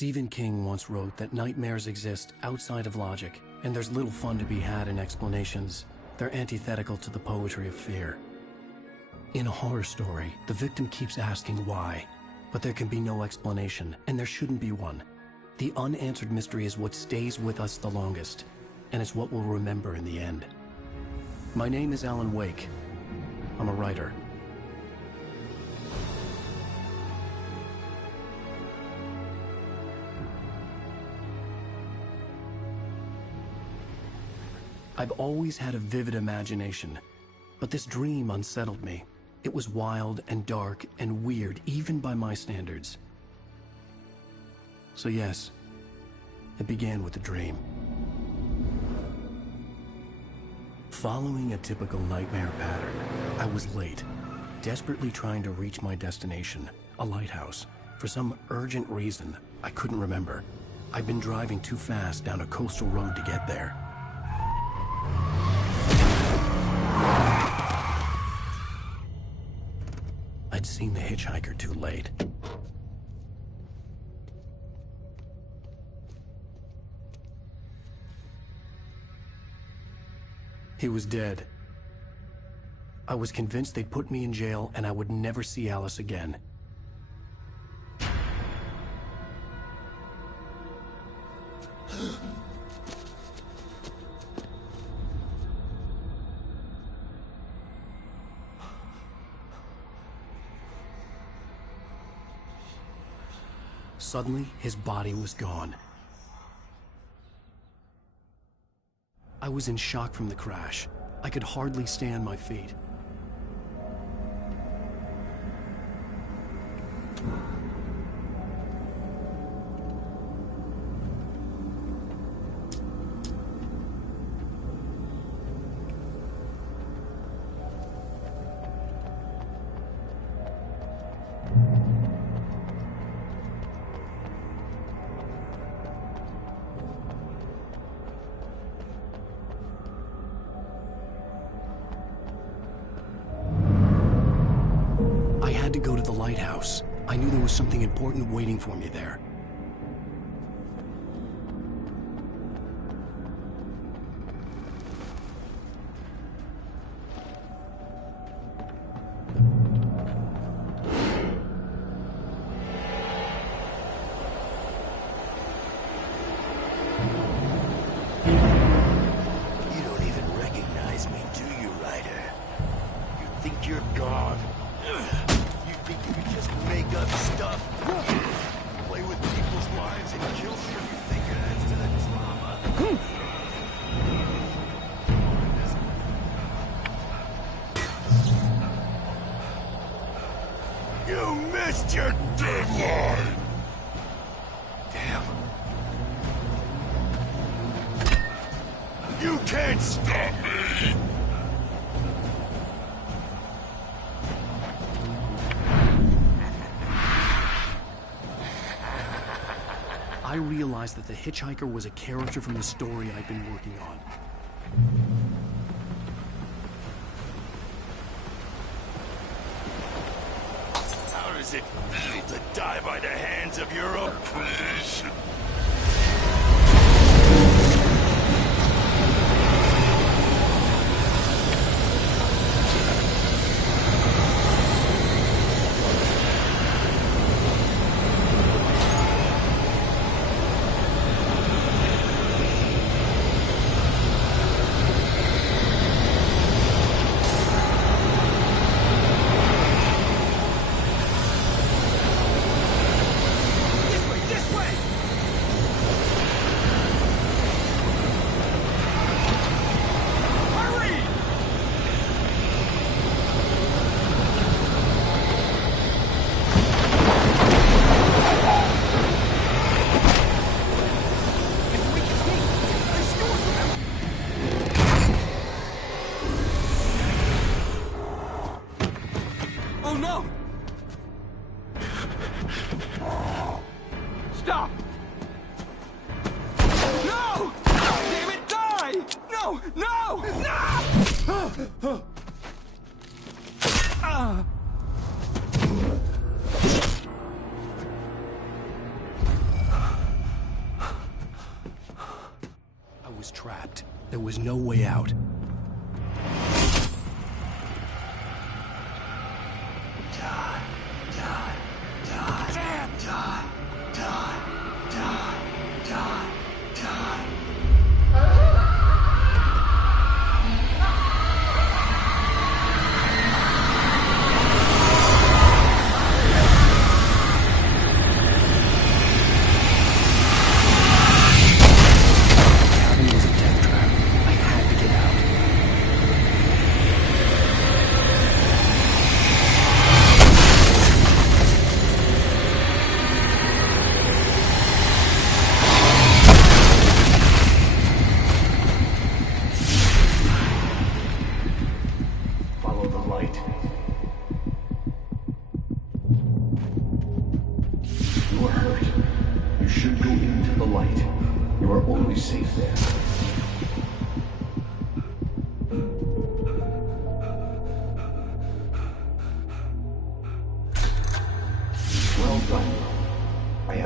Stephen King once wrote that nightmares exist outside of logic, and there's little fun to be had in explanations. They're antithetical to the poetry of fear. In a horror story, the victim keeps asking why, but there can be no explanation, and there shouldn't be one. The unanswered mystery is what stays with us the longest, and it's what we'll remember in the end. My name is Alan Wake. I'm a writer. I've always had a vivid imagination, but this dream unsettled me. It was wild and dark and weird, even by my standards. So yes, it began with a dream. Following a typical nightmare pattern, I was late, desperately trying to reach my destination, a lighthouse. For some urgent reason, I couldn't remember. I'd been driving too fast down a coastal road to get there. I'd seen the hitchhiker too late. He was dead. I was convinced they'd put me in jail and I would never see Alice again. Suddenly, his body was gone. I was in shock from the crash. I could hardly stay on my feet. To go to the lighthouse. I knew there was something important waiting for me there. You don't even recognize me, do you, Ryder? You think you're God? You can just make up stuff, play with people's lives and kill them if you think it adds to the drama. You missed your deadline! Damn. You can't stop me! I realized that the hitchhiker was a character from the story I'd been working on. How does it feel to die by the hands of your own creation? Oh no! Stop! No! Damn it, die! No! No! No! There was no way out.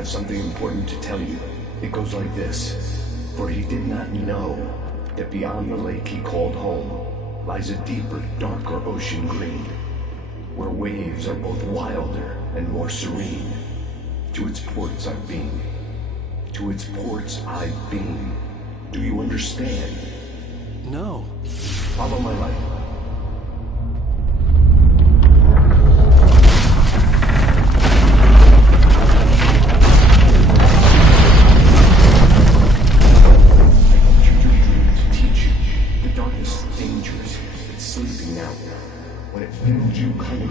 Something important to tell you. It goes like this. For he did not know that beyond the lake he called home lies a deeper, darker ocean green, where waves are both wilder and more serene. To its ports I've been. To its ports I've been. Do you understand? No. Follow my light.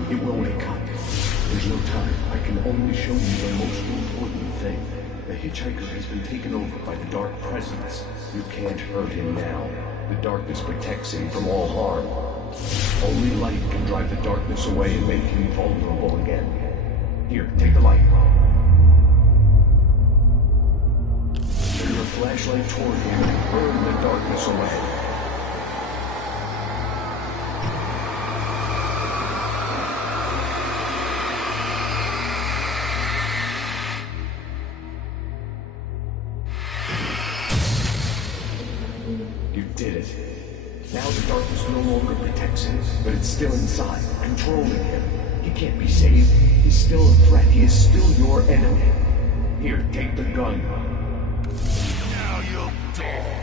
It will wake up. There's no time. I can only show you the most important thing. The hitchhiker has been taken over by the dark presence. You can't hurt him now. The darkness protects him from all harm. Only light can drive the darkness away and make him vulnerable again. Here, take the light. Turn your flashlight toward him and burn the darkness away. You did it. Now the darkness no longer protects him, but it's still inside, controlling him. He can't be saved. He's still a threat. He is still your enemy. Here, take the gun. Now you'll die.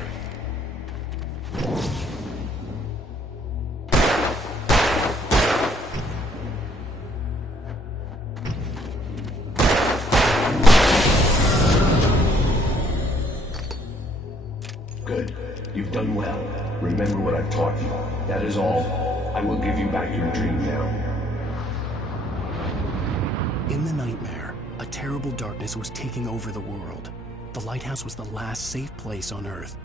Good. You've done well. Remember what I've taught you. That is all. I will give you back your dream now. In the nightmare, a terrible darkness was taking over the world. The lighthouse was the last safe place on Earth.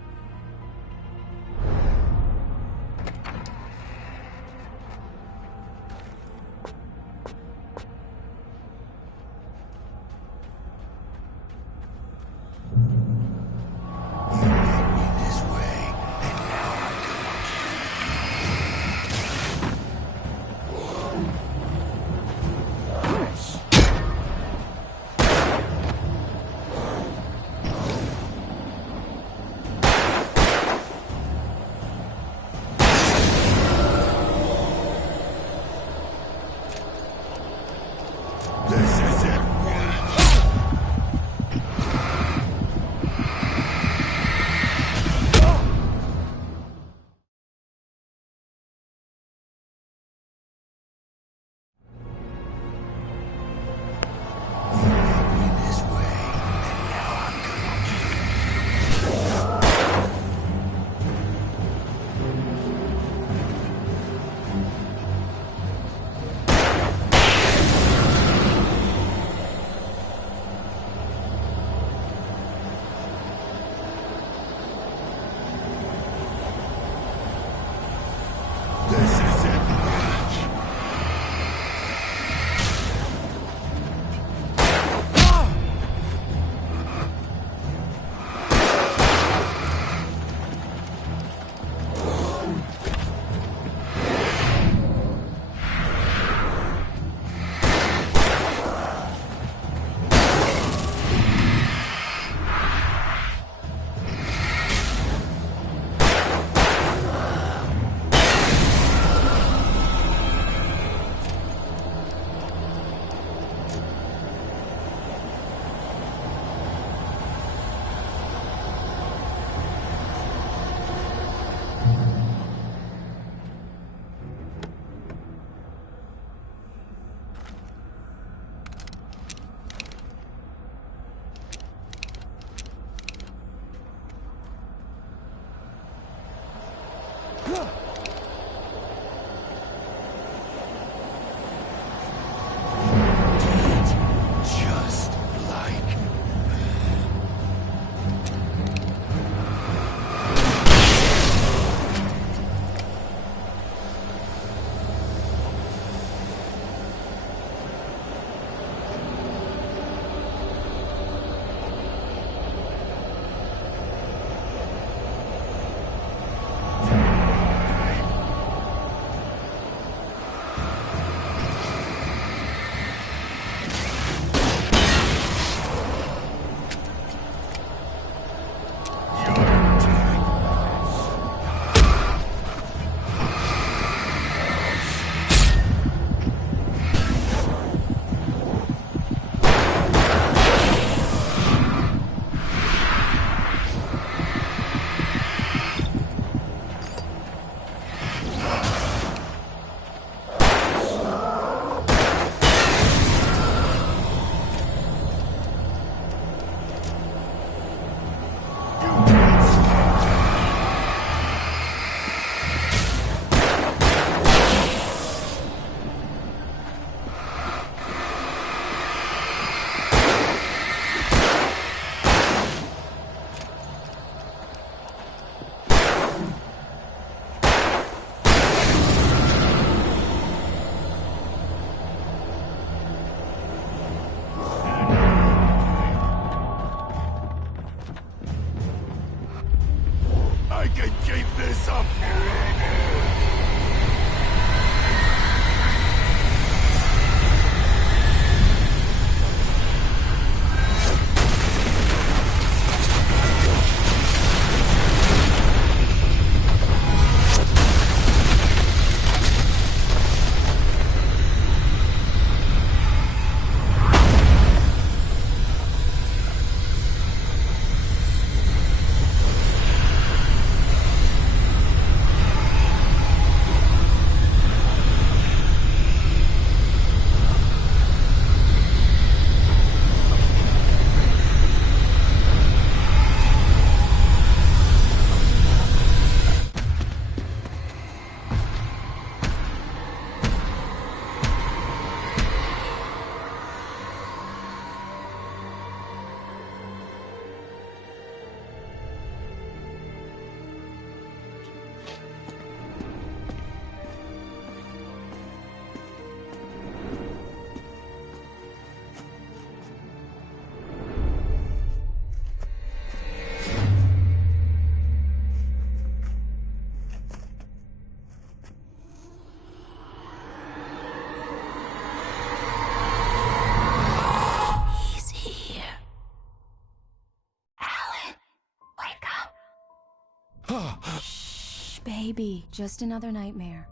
Shh, baby. Just another nightmare.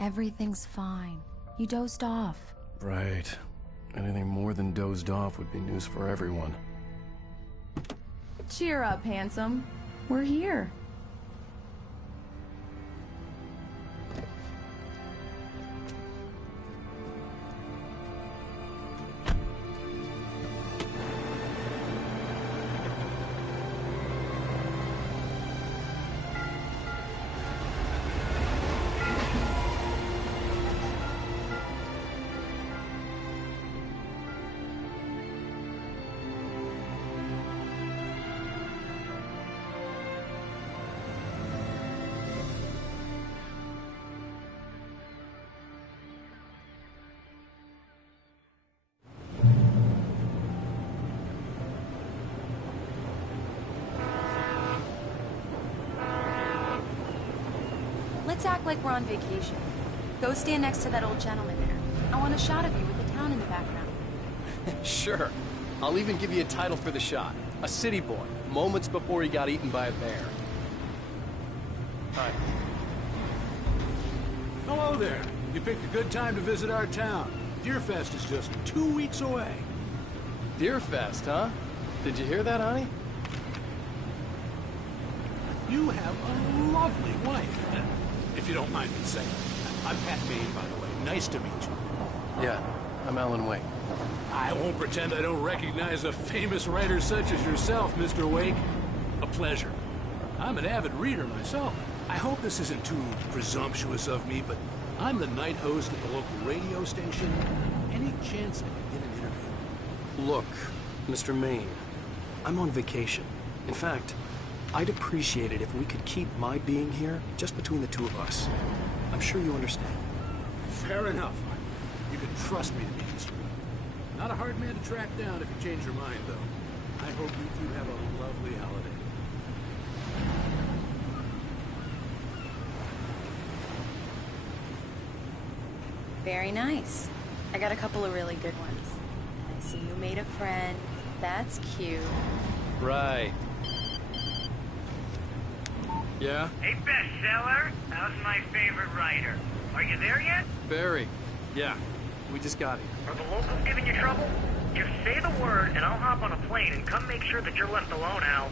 Everything's fine. You dozed off. Right. Anything more than dozed off would be news for everyone. Cheer up, handsome. We're here. Let's act like we're on vacation. Go stand next to that old gentleman there. I want a shot of you with the town in the background. Sure. I'll even give you a title for the shot. A city boy, moments before he got eaten by a bear. Hi. Hello there. You picked a good time to visit our town. Deerfest is just 2 weeks away. Deerfest, huh? Did you hear that, honey? You have a lovely wife. If you don't mind me saying. I'm Pat Maine, by the way. Nice to meet you. Yeah, I'm Alan Wake. I won't pretend I don't recognize a famous writer such as yourself, Mr. Wake. A pleasure. I'm an avid reader myself. I hope this isn't too presumptuous of me, but I'm the night host at the local radio station. Any chance I can get an interview? Look, Mr. Maine, I'm on vacation. In fact, I'd appreciate it if we could keep my being here just between the two of us. I'm sure you understand. Fair enough. You can trust me to be discreet. Not a hard man to track down if you change your mind, though. I hope you two have a lovely holiday. Very nice. I got a couple of really good ones. I see you made a friend. That's cute. Right. Yeah? Hey, bestseller. How's my favorite writer? Are you there yet? Barry. Yeah. We just got here. Are the locals giving you trouble? Just say the word, and I'll hop on a plane and come make sure that you're left alone, Al.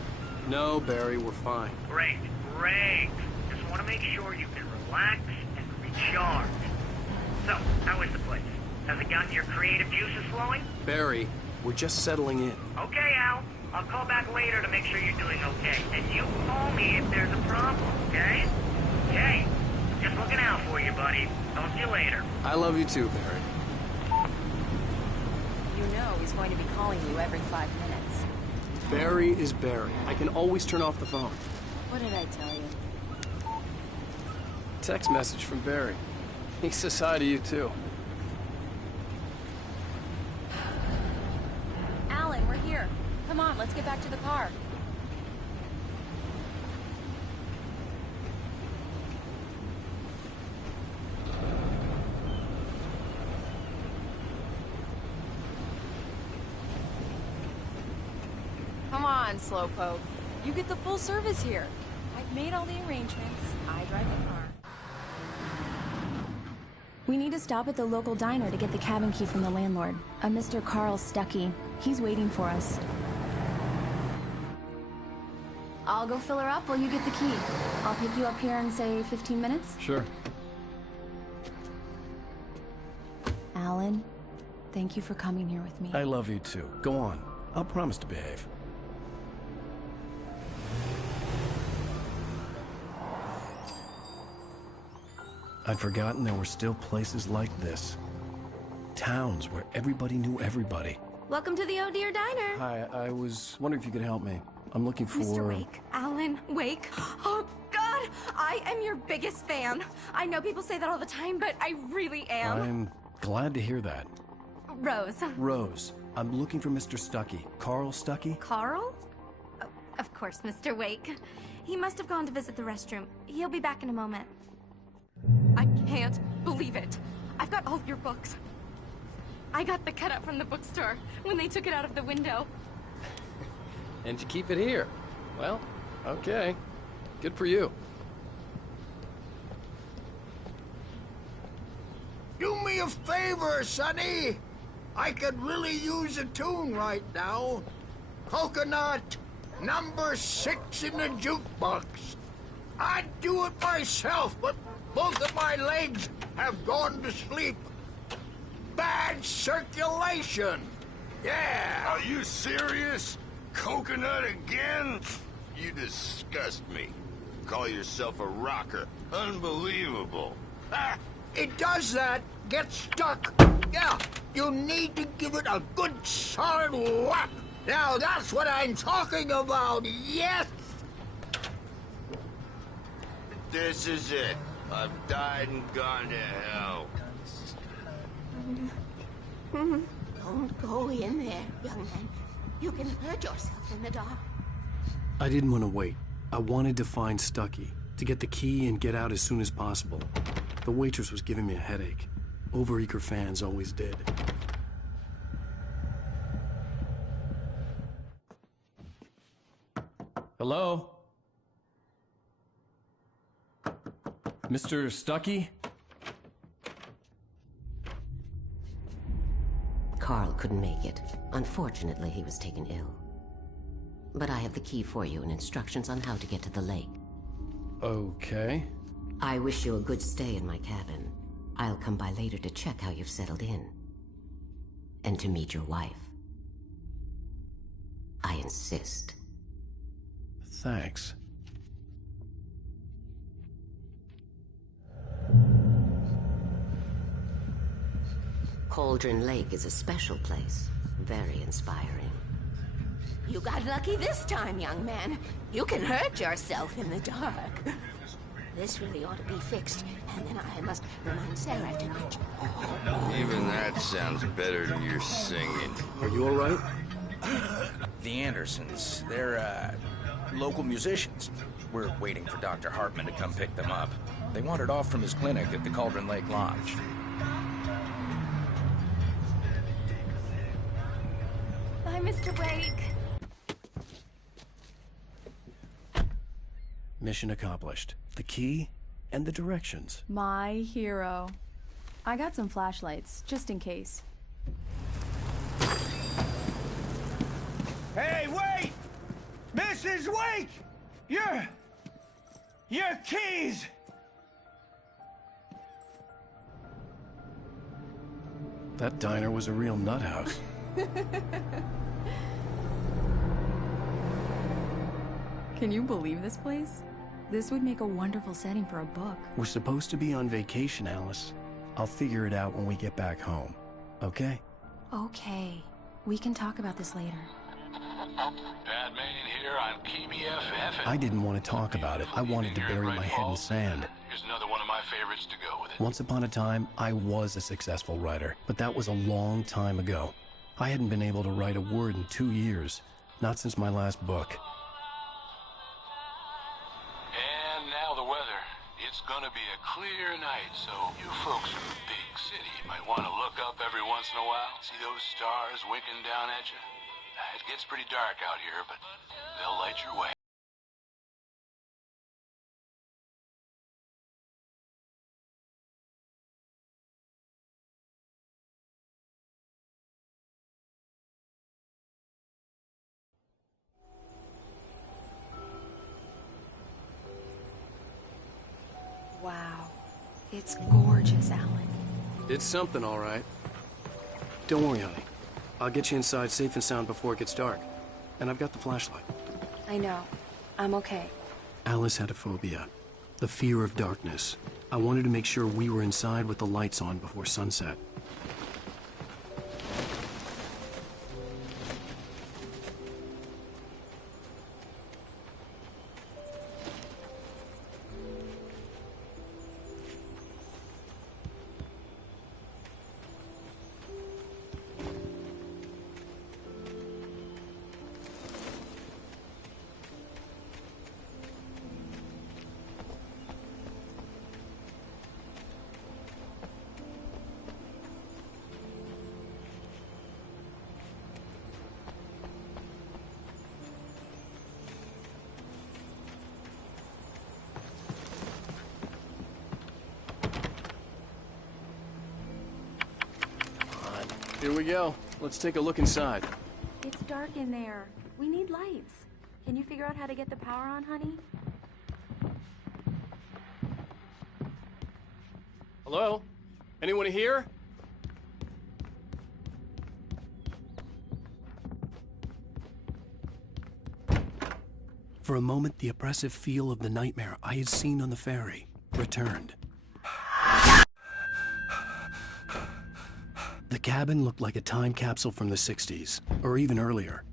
No, Barry, we're fine. Great, great. Just want to make sure you can relax and recharge. So, how is the place? Has it gotten your creative juices flowing? Barry, we're just settling in. Okay, Al. I'll call back later to make sure you're doing okay. And you call me if there's a problem, okay? Okay. Just looking out for you, buddy. Talk to you later. I love you too, Barry. You know he's going to be calling you every 5 minutes. Barry is Barry. I can always turn off the phone. What did I tell you? Text message from Barry. He says hi to you too. Alan, we're here. Come on, let's get back to the car. Come on, Slowpoke. You get the full service here. I've made all the arrangements. I drive the car. We need to stop at the local diner to get the cabin key from the landlord, a Mr. Carl Stuckey. He's waiting for us. I'll go fill her up while you get the key. I'll pick you up here in, say, 15 minutes? Sure. Alan, thank you for coming here with me. I love you too. Go on. I'll promise to behave. I'd forgotten there were still places like this. Towns where everybody knew everybody. Welcome to the Oh Dear Diner. Hi, I was wondering if you could help me. I'm looking for... Mr. Wake. Alan Wake. Oh, God! I am your biggest fan. I know people say that all the time, but I really am. I'm glad to hear that. Rose. Rose, I'm looking for Mr. Stuckey. Carl Stuckey? Carl? Oh, of course, Mr. Wake. He must have gone to visit the restroom. He'll be back in a moment. I can't believe it. I've got all of your books. I got the cutout from the bookstore when they took it out of the window. And you keep it here. Well, okay. Good for you. Do me a favor, Sonny. I could really use a tune right now. Coconut, number 6 in the jukebox. I'd do it myself, but both of my legs have gone to sleep. Bad circulation. Yeah. Are you serious? Coconut again? You disgust me. Call yourself a rocker. Unbelievable. Ah, it does that. Get stuck. Yeah, you need to give it a good solid whack. Now that's what I'm talking about, yes! This is it. I've died and gone to hell. Don't go in there, young man. You can hurt yourself in the dark. I didn't want to wait. I wanted to find Stucky, to get the key and get out as soon as possible. The waitress was giving me a headache. Overeager fans always did. Hello? Mr. Stucky? Carl couldn't make it. Unfortunately, he was taken ill. But I have the key for you and instructions on how to get to the lake. Okay. I wish you a good stay in my cabin. I'll come by later to check how you've settled in. And to meet your wife. I insist. Thanks. Cauldron Lake is a special place. Very inspiring. You got lucky this time, young man. You can hurt yourself in the dark. This really ought to be fixed, and then I must remind Sarah to mention. Even that sounds better than your singing. Are you all right? The Andersons, they're, local musicians. We're waiting for Dr. Hartman to come pick them up. They wandered off from his clinic at the Cauldron Lake Lodge. Bye, Mr. Wake. Mission accomplished. The key and the directions. My hero. I got some flashlights, just in case. Hey, wait! Mrs. Wake! Your keys! That diner was a real nut house. Can you believe this place? This would make a wonderful setting for a book. We're supposed to be on vacation, Alice. I'll figure it out when we get back home. Okay? Okay. We can talk about this later. Batman here on KBFF. I didn't want to talk about it. I wanted to bury my head in sand. Here's another one of my favorites to go with it. Once upon a time, I was a successful writer, but that was a long time ago. I hadn't been able to write a word in 2 years, not since my last book. And now the weather. It's gonna be a clear night, so you folks in the big city might want to look up every once in a while. See those stars winking down at you? It gets pretty dark out here, but they'll light your way. Wow. It's gorgeous, Alan. It's something, all right. Don't worry, honey. I'll get you inside safe and sound before it gets dark. And I've got the flashlight. I know. I'm okay. Alice had a phobia. The fear of darkness. I wanted to make sure we were inside with the lights on before sunset. Here we go. Let's take a look inside. It's dark in there. We need lights. Can you figure out how to get the power on, honey? Hello? Anyone here? For a moment, the oppressive feel of the nightmare I had seen on the ferry returned. The cabin looked like a time capsule from the 60s, or even earlier.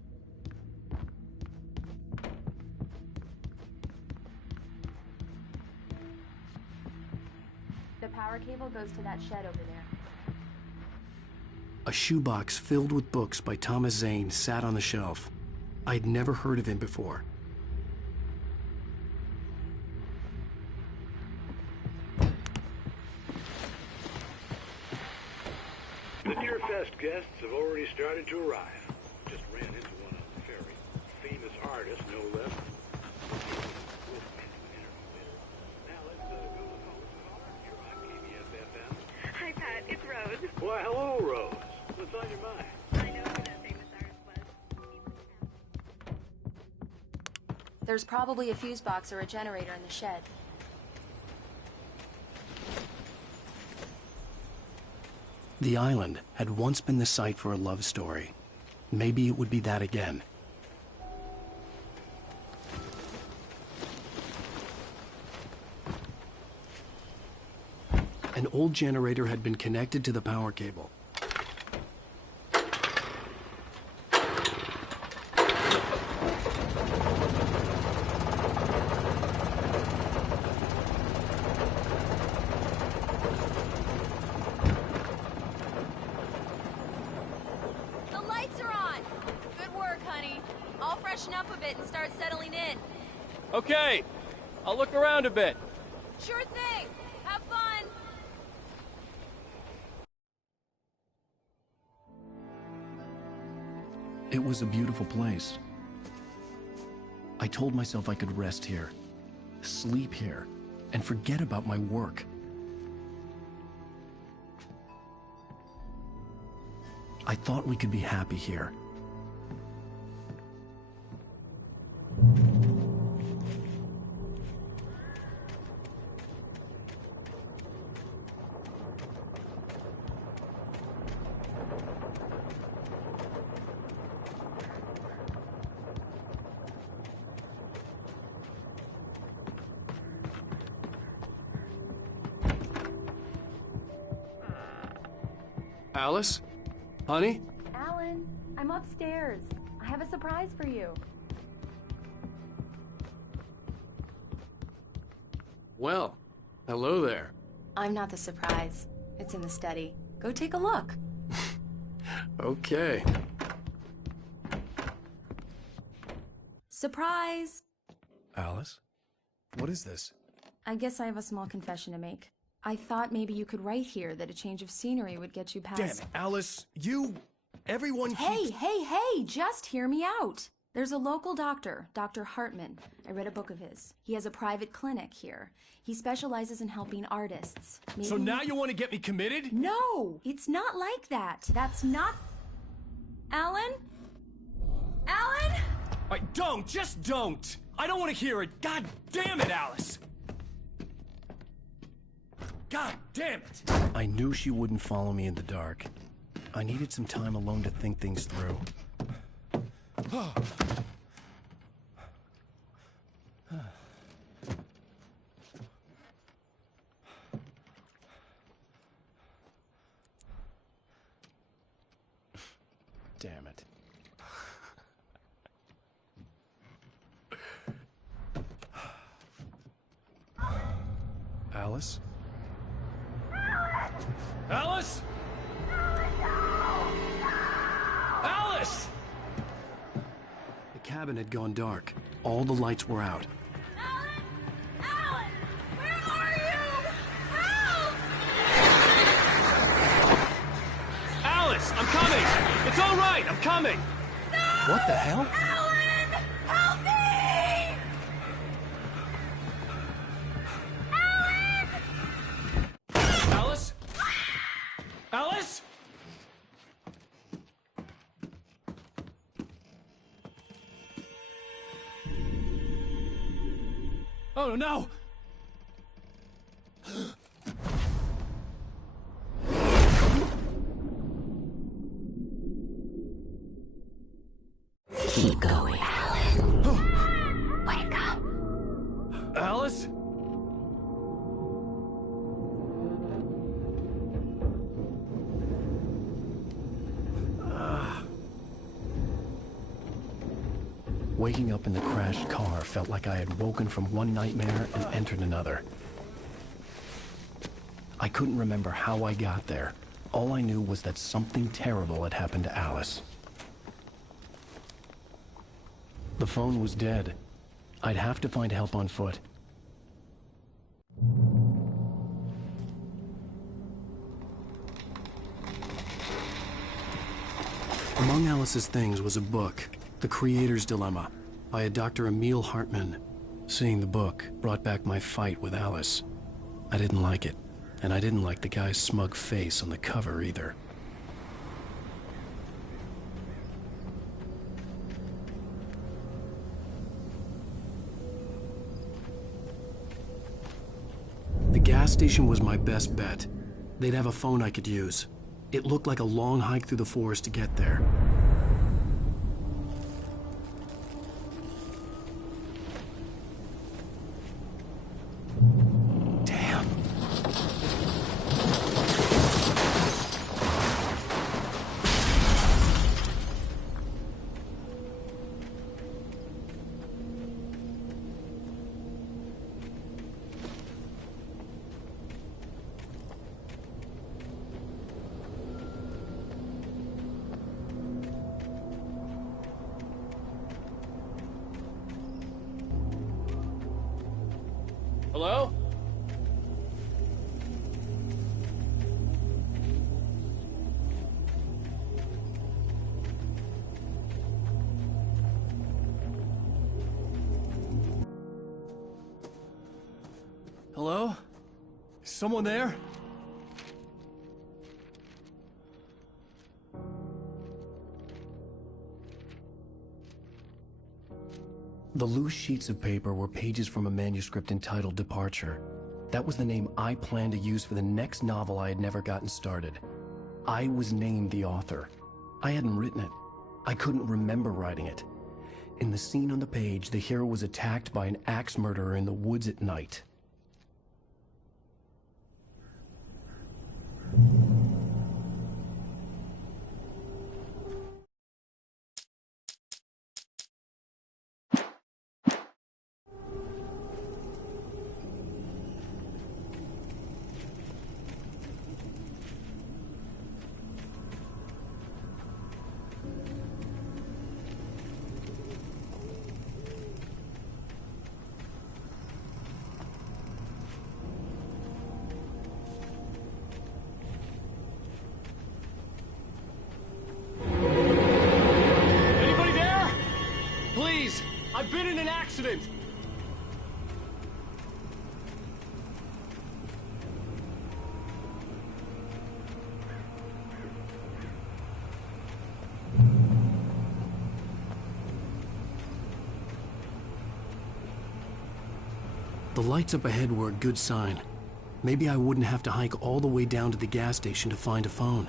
The power cable goes to that shed over there. A shoebox filled with books by Thomas Zane sat on the shelf. I'd never heard of him before. The Deer Fest guests have already started to arrive. Just ran into one on the ferry. Famous artist, no less. Now let's go to the phone caller. You're on KBFFM. Hi, Pat. It's Rose. Why, hello, Rose. What's on your mind? I know who that famous artist was. There's probably a fuse box or a generator in the shed. The island had once been the site for a love story. Maybe it would be that again. An old generator had been connected to the power cable. The lights are on! Good work, honey. I'll freshen up a bit and start settling in. Okay. I'll look around a bit. Sure thing! Have fun! It was a beautiful place. I told myself I could rest here, sleep here, and forget about my work. I thought we could be happy here. Alice? Honey? Alan, I'm upstairs. I have a surprise for you. Well, hello there. I'm not the surprise. It's in the study. Go take a look. Okay. Surprise! Alice? What is this? I guess I have a small confession to make. I thought maybe you could write here that a change of scenery would get you past... Damn it, Alice, everyone keeps... Hey, just hear me out. There's a local doctor, Dr. Hartman. I read a book of his. He has a private clinic here. He specializes in helping artists. So now you want to get me committed? No, it's not like that. That's not... Alan? Alan? Just don't! I don't want to hear it! God damn it, Alice! God damn it! I knew she wouldn't follow me in the dark. I needed some time alone to think things through. Damn it. Alice? Alice? Alice! The cabin had gone dark. All the lights were out. Alan! Where are you? Help! Alice, I'm coming! It's all right, I'm coming! No! What the hell? Alan! Help me! Alice? Alice? Oh, no! Keep going, Alan. Wake up. Alice? Waking up in the crashed car felt like I had woken from one nightmare and entered another. I couldn't remember how I got there. All I knew was that something terrible had happened to Alice. The phone was dead. I'd have to find help on foot. Among Alice's things was a book, The Creator's Dilemma, by a Dr. Emil Hartman. Seeing the book brought back my fight with Alice. I didn't like it, and I didn't like the guy's smug face on the cover either. The gas station was my best bet. They'd have a phone I could use. It looked like a long hike through the forest to get there. Hello? Hello? Is someone there? The loose sheets of paper were pages from a manuscript entitled Departure. That was the name I planned to use for the next novel I had never gotten started. I was named the author. I hadn't written it. I couldn't remember writing it. In the scene on the page, the hero was attacked by an axe murderer in the woods at night. I've been in an accident! The lights up ahead were a good sign. Maybe I wouldn't have to hike all the way down to the gas station to find a phone.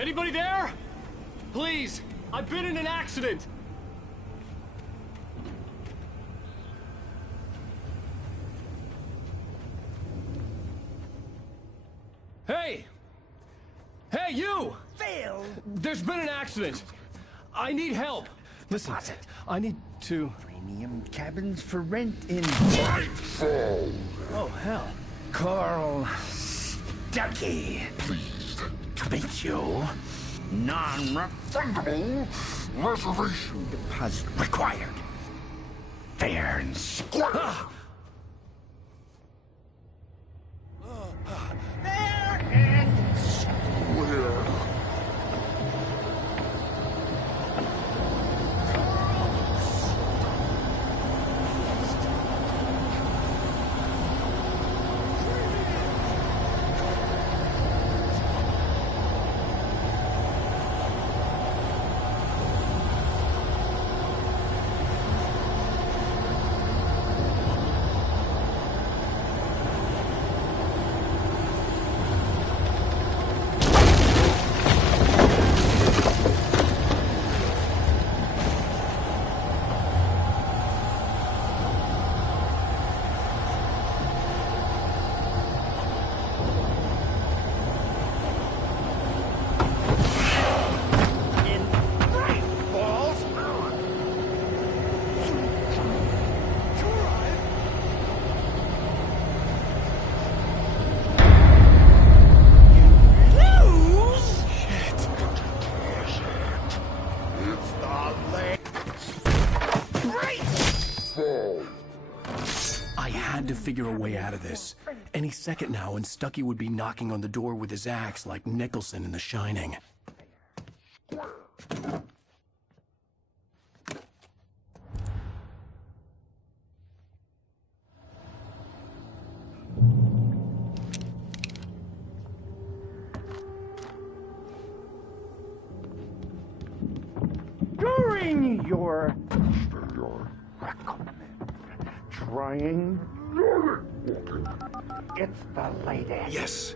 Anybody there? Please, I've been in an accident! Hey! Hey, you! Phil! There's been an accident! I need help! Listen, I need to... Premium cabins for rent in... Oh, hell. Carl Ducky. Pleased to meet you. Non-refundable reservation deposit required. Fair and square. Fair and square. I had to figure a way out of this. Any second now, and Stucky would be knocking on the door with his axe like Nicholson in The Shining. During your recommend trying it's the latest. Yes.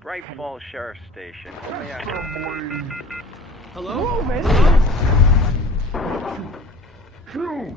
Bright Falls Sheriff Station. Hello? Shoot!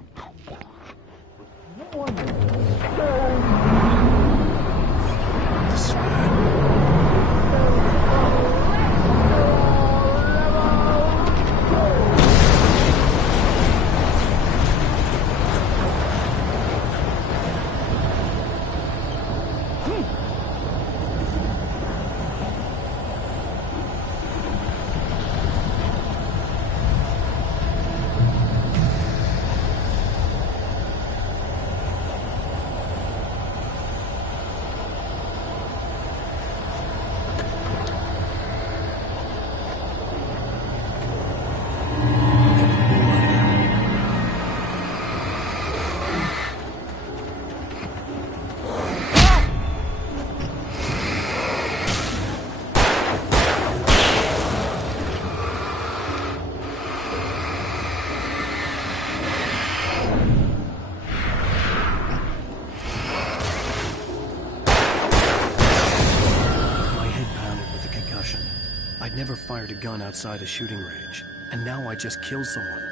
I'd never fired a gun outside a shooting range, and now I just killed someone.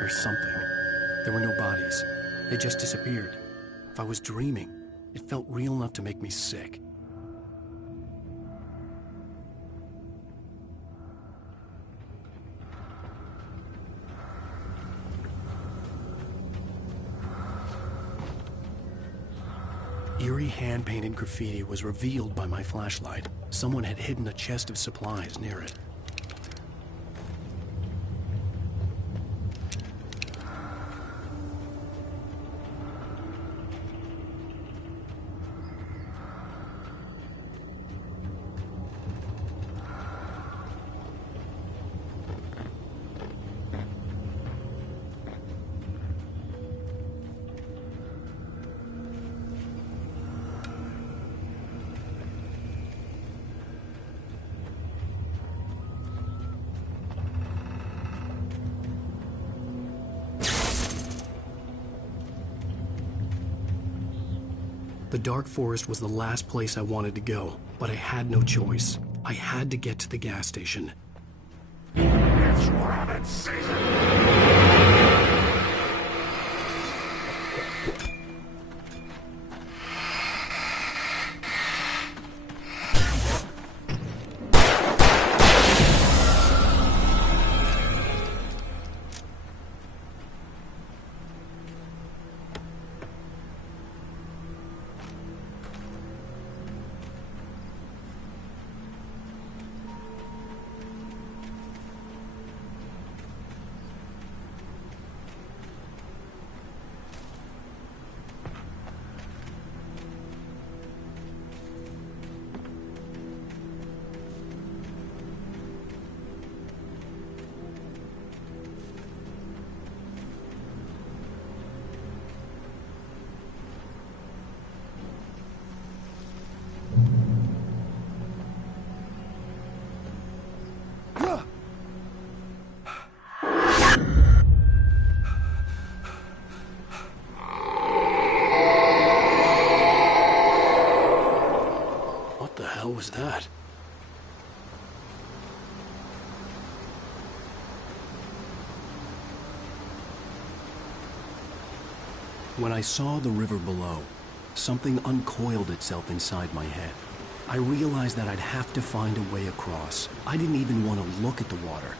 Or something. There were no bodies. They just disappeared. If I was dreaming, it felt real enough to make me sick. Eerie hand-painted graffiti was revealed by my flashlight. Someone had hidden a chest of supplies near it. The dark forest was the last place I wanted to go, but I had no choice. I had to get to the gas station. It's rabbit season! When I saw the river below, something uncoiled itself inside my head. I realized that I'd have to find a way across. I didn't even want to look at the water.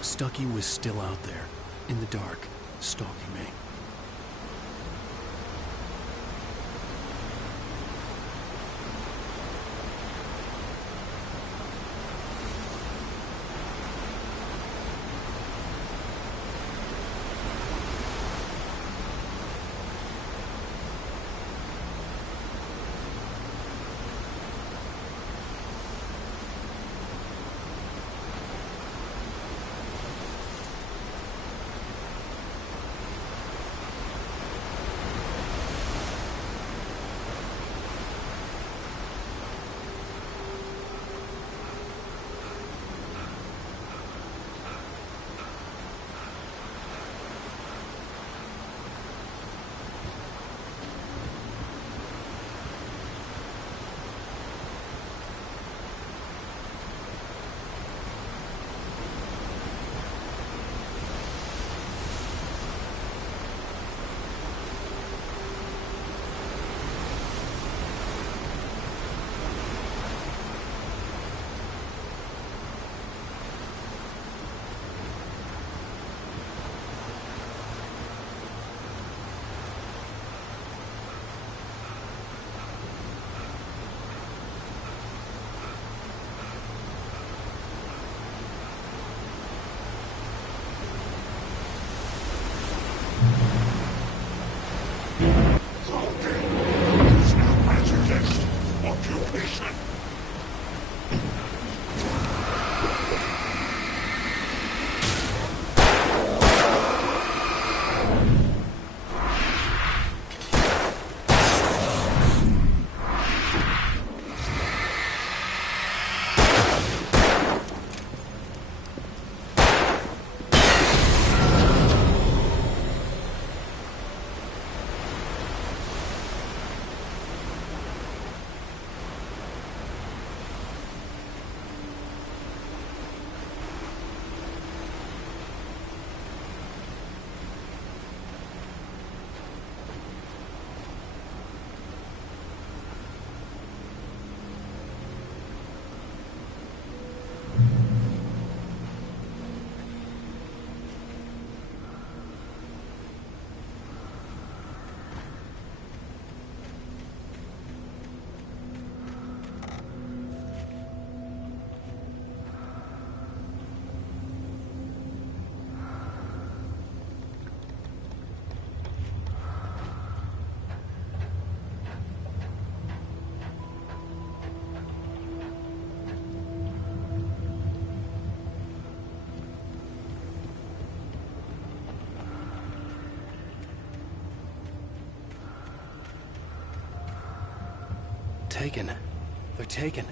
Stucky was still out there, in the dark, stalking me. Taken. They're taken.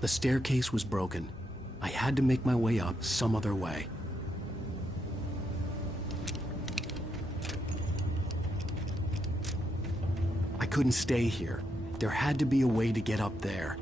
The staircase was broken. I had to make my way up some other way. I couldn't stay here. There had to be a way to get up there.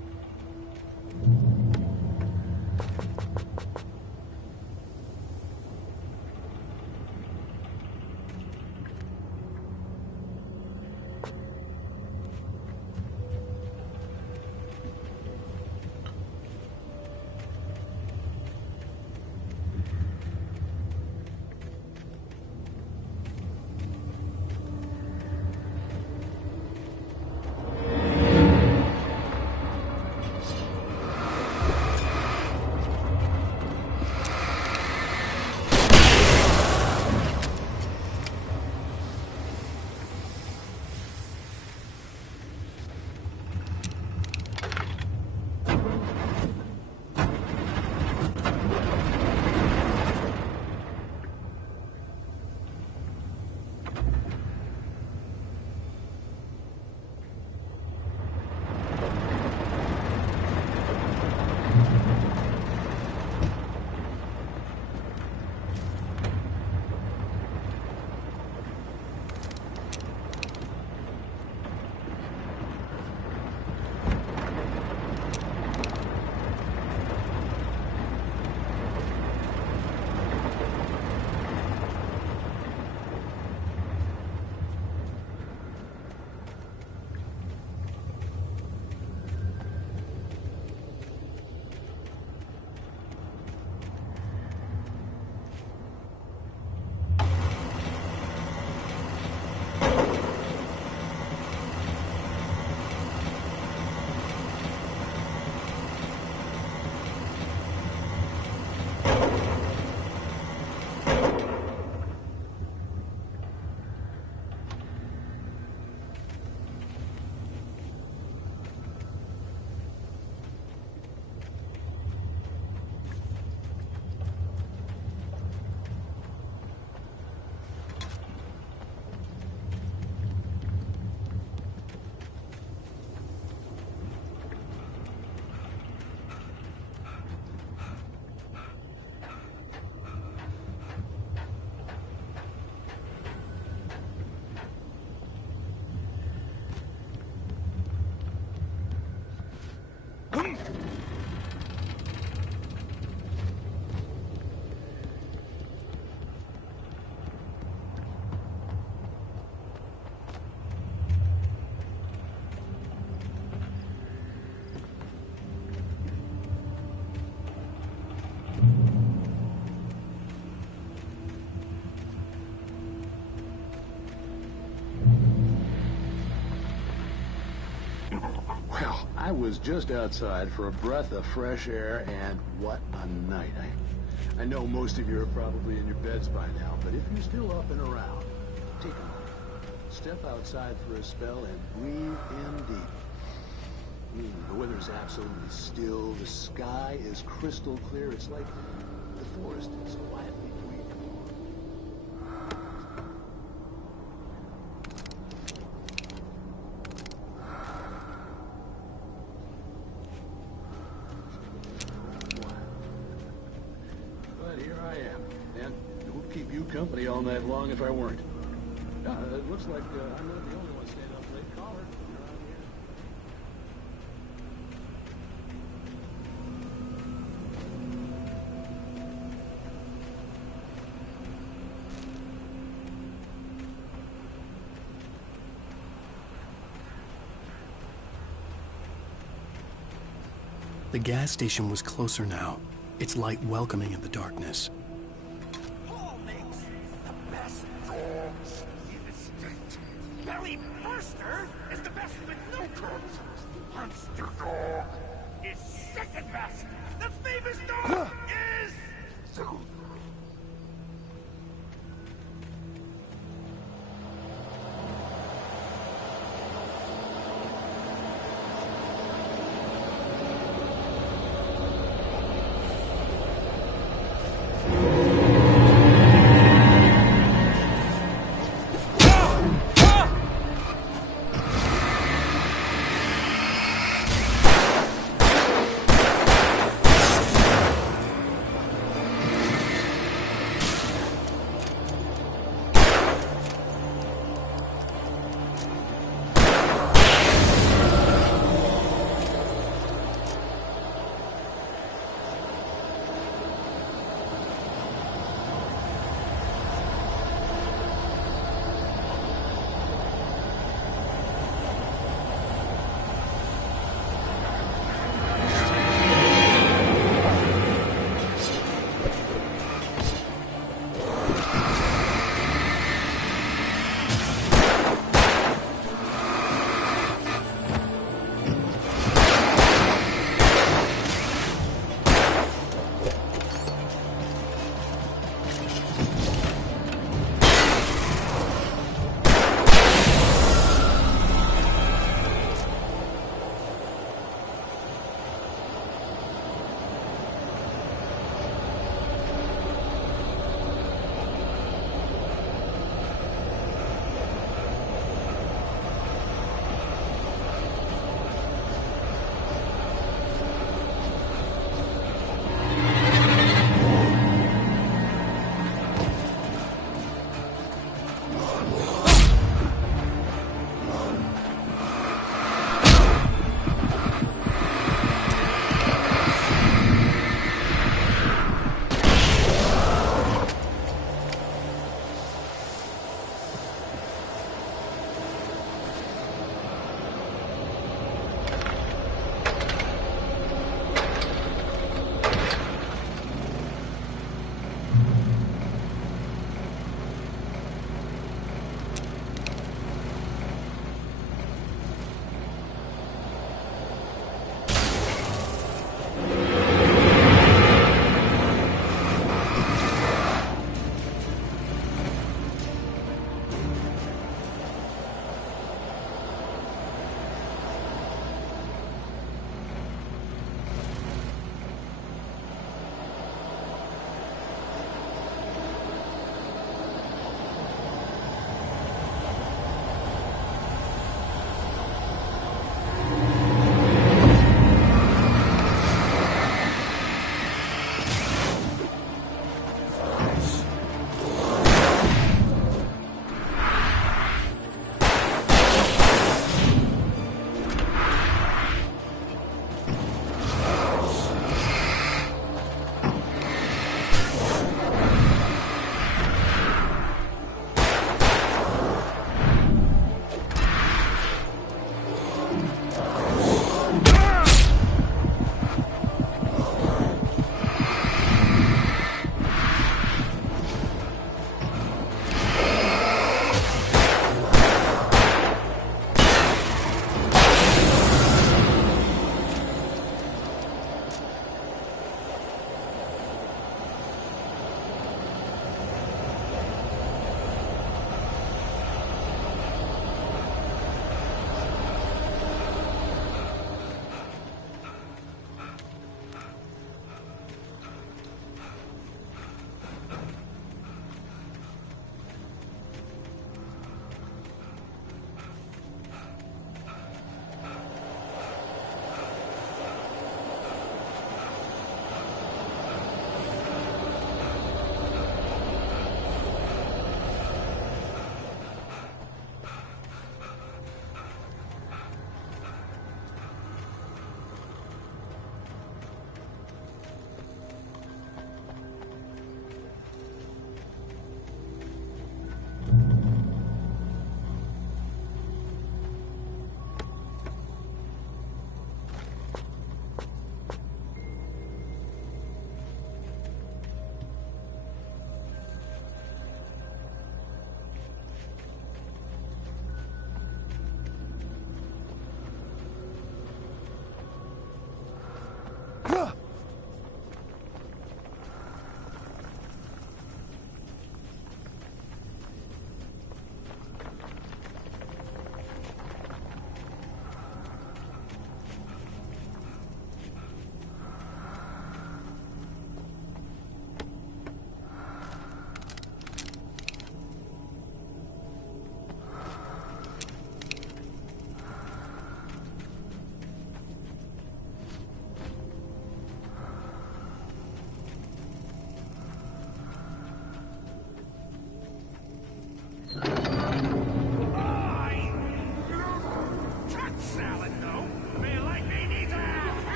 I was just outside for a breath of fresh air, and what a night. I know most of you are probably in your beds by now, but if you're still up and around, take a moment. Step outside for a spell and breathe in deep. The weather's absolutely still. The sky is crystal clear. It's like the forest is quietly breathing. Company all night long if I weren't. It looks like I'm not the only one staying up late. Caller, you're on here. The gas station was closer now, its light welcoming in the darkness. Belly Burster is the best with no curls. Monster Dog is second best. The famous dog is...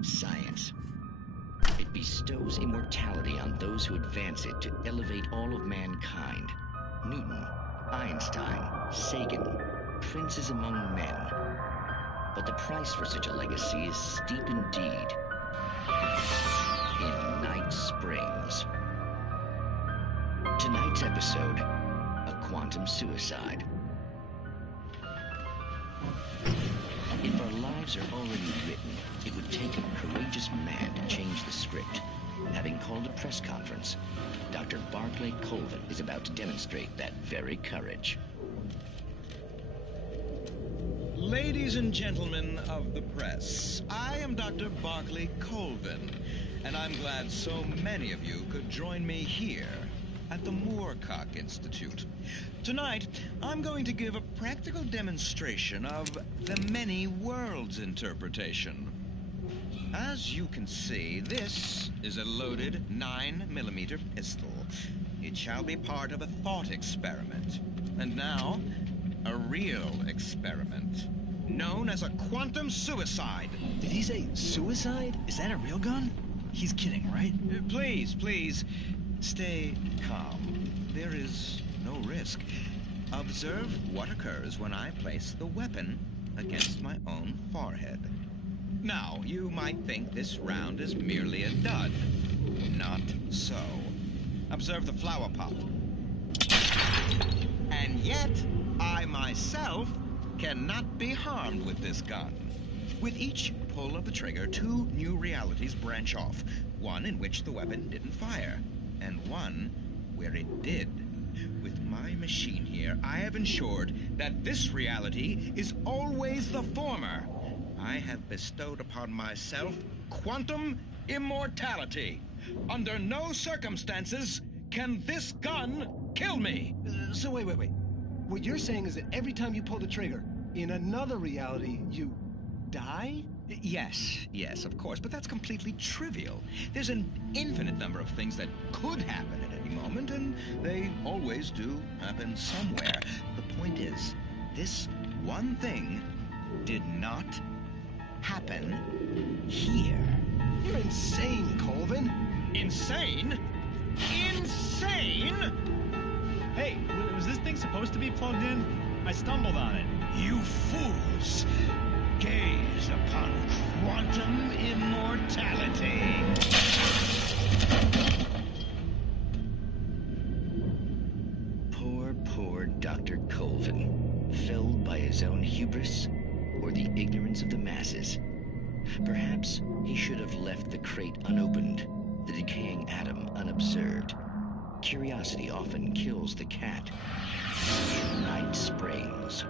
Science. It bestows immortality on those who advance it to elevate all of mankind. Newton, Einstein, Sagan, princes among men. But the price for such a legacy is steep indeed. In Night Springs. Tonight's episode, a quantum suicide. If our lives are already written, it would take a courageous man to change the script. Having called a press conference, Dr. Barclay Colvin is about to demonstrate that very courage. Ladies and gentlemen of the press, I am Dr. Barclay Colvin, and I'm glad so many of you could join me here at the Moorcock Institute. Tonight, I'm going to give a practical demonstration of the many worlds interpretation. As you can see, this is a loaded 9mm pistol. It shall be part of a thought experiment. And now, a real experiment, known as a quantum suicide. Did he say suicide? Is that a real gun? He's kidding, right? Please, please, stay calm. There is no risk. Observe what occurs when I place the weapon against my own forehead. Now, you might think this round is merely a dud. Not so. Observe the flower pot. And yet, I myself cannot be harmed with this gun. With each pull of the trigger, two new realities branch off. One in which the weapon didn't fire, and one where it did. With my machine here, I have ensured that this reality is always the former. I have bestowed upon myself quantum immortality. Under no circumstances can this gun kill me. So wait. What you're saying is that every time you pull the trigger, in another reality, you die? Yes, of course, but that's completely trivial. There's an infinite number of things that could happen at any moment, and they always do happen somewhere. The point is, this one thing did not happen here. You're insane, Colvin. Insane? Insane? Hey, was this thing supposed to be plugged in? I stumbled on it. You fools! Gaze upon quantum immortality. Poor Dr. Colvin, felled by his own hubris or the ignorance of the masses. Perhaps he should have left the crate unopened, the decaying atom unobserved. Curiosity often kills the cat. In Night Springs.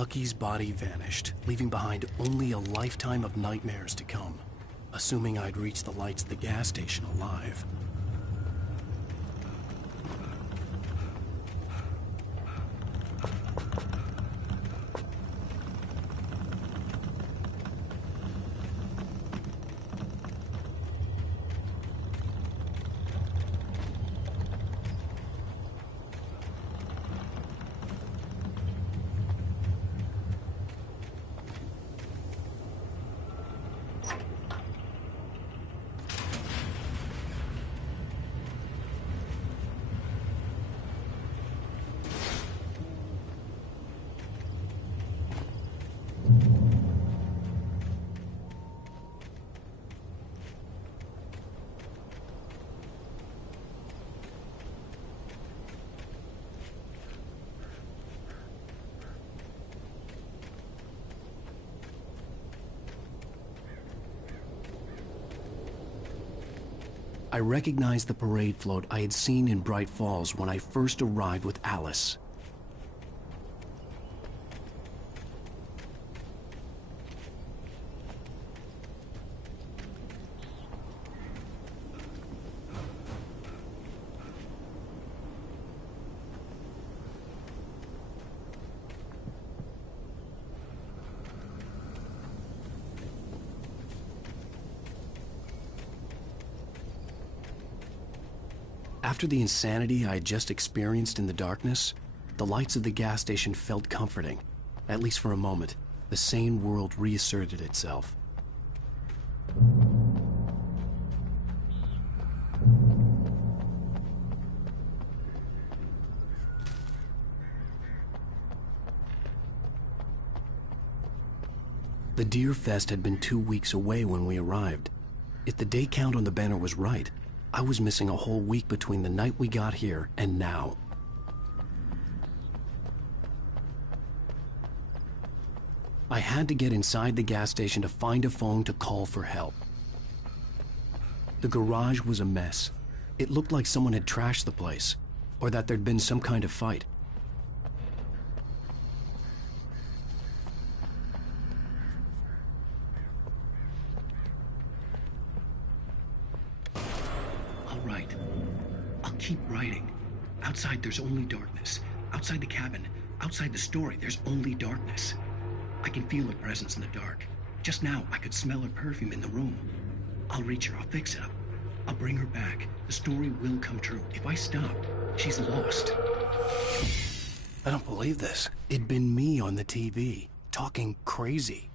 Stucky's body vanished, leaving behind only a lifetime of nightmares to come, assuming I'd reach the lights at the gas station alive. I recognized the parade float I had seen in Bright Falls when I first arrived with Alice. After the insanity I had just experienced in the darkness, the lights of the gas station felt comforting. At least for a moment, the sane world reasserted itself. The Deer Fest had been 2 weeks away when we arrived. If the day count on the banner was right, I was missing a whole week between the night we got here and now. I had to get inside the gas station to find a phone to call for help. The garage was a mess. It looked like someone had trashed the place, or that there'd been some kind of fight. Keep writing. Outside, there's only darkness. Outside the cabin, outside the story, there's only darkness. I can feel her presence in the dark. Just now, I could smell her perfume in the room. I'll reach her. I'll fix it up. I'll bring her back. The story will come true. If I stop, she's lost. I don't believe this. It'd been me on the TV, talking crazy.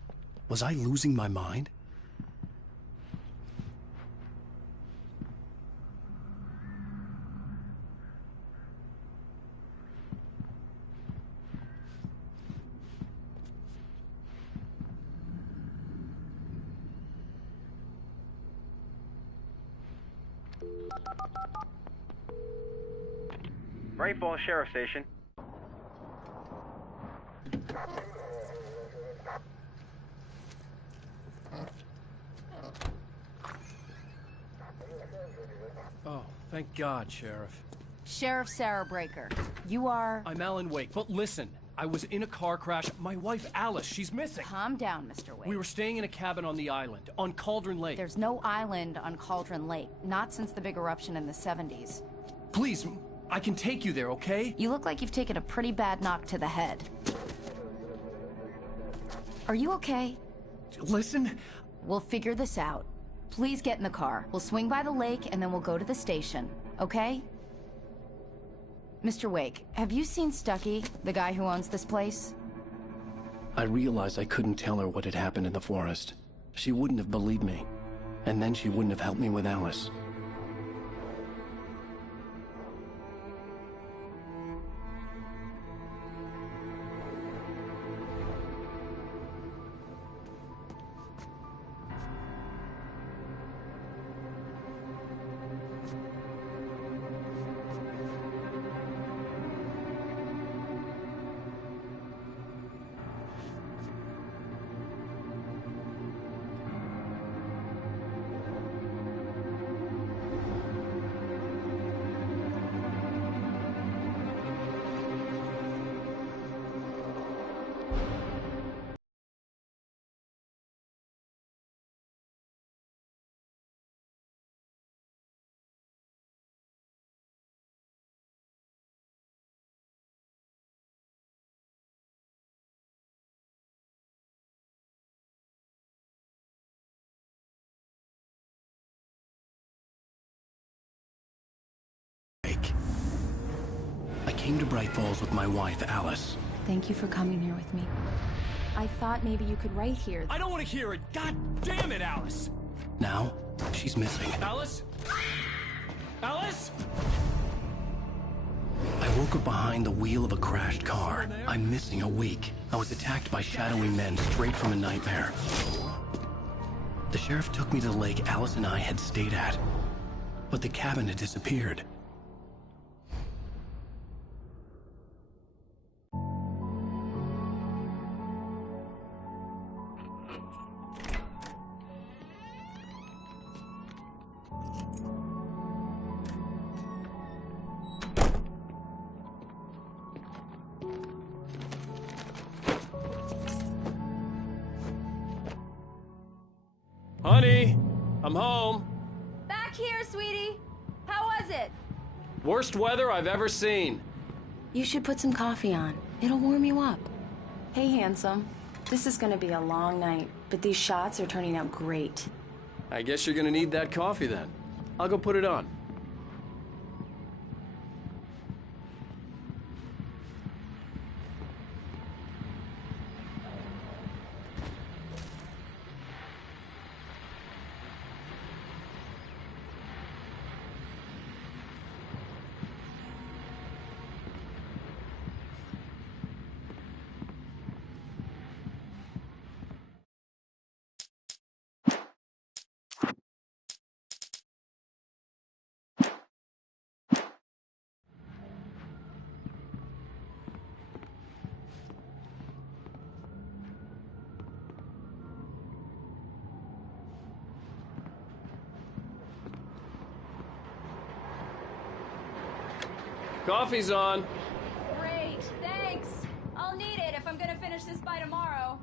Was I losing my mind? Bright Falls Sheriff Station. Oh, thank God, Sheriff. Sheriff Sarah Breaker. You are... I'm Alan Wake, but listen. I was in a car crash. My wife, Alice, she's missing. Calm down, Mr. Wake. We were staying in a cabin on the island, on Cauldron Lake. There's no island on Cauldron Lake. Not since the big eruption in the 70s. Please, I can take you there, okay? You look like you've taken a pretty bad knock to the head. Are you okay? Listen. We'll figure this out. Please get in the car. We'll swing by the lake and then we'll go to the station, okay? Mr. Wake, have you seen Stucky, the guy who owns this place? I realized I couldn't tell her what had happened in the forest. She wouldn't have believed me. And then she wouldn't have helped me with Alice. came to Bright Falls with my wife, Alice. Thank you for coming here with me. I thought maybe you could write here. I don't want to hear it! God damn it, Alice! Now, she's missing. Alice? Alice? I woke up behind the wheel of a crashed car. I'm missing a week. I was attacked by shadowy men straight from a nightmare. The sheriff took me to the lake Alice and I had stayed at. But the cabin had disappeared. Honey, I'm home. Back here, sweetie. How was it? Worst weather I've ever seen. You should put some coffee on. It'll warm you up. Hey, handsome. This is gonna be a long night, but these shots are turning out great. I guess you're gonna need that coffee then. I'll go put it on. Coffee's on. Great, thanks. I'll need it if I'm gonna finish this by tomorrow.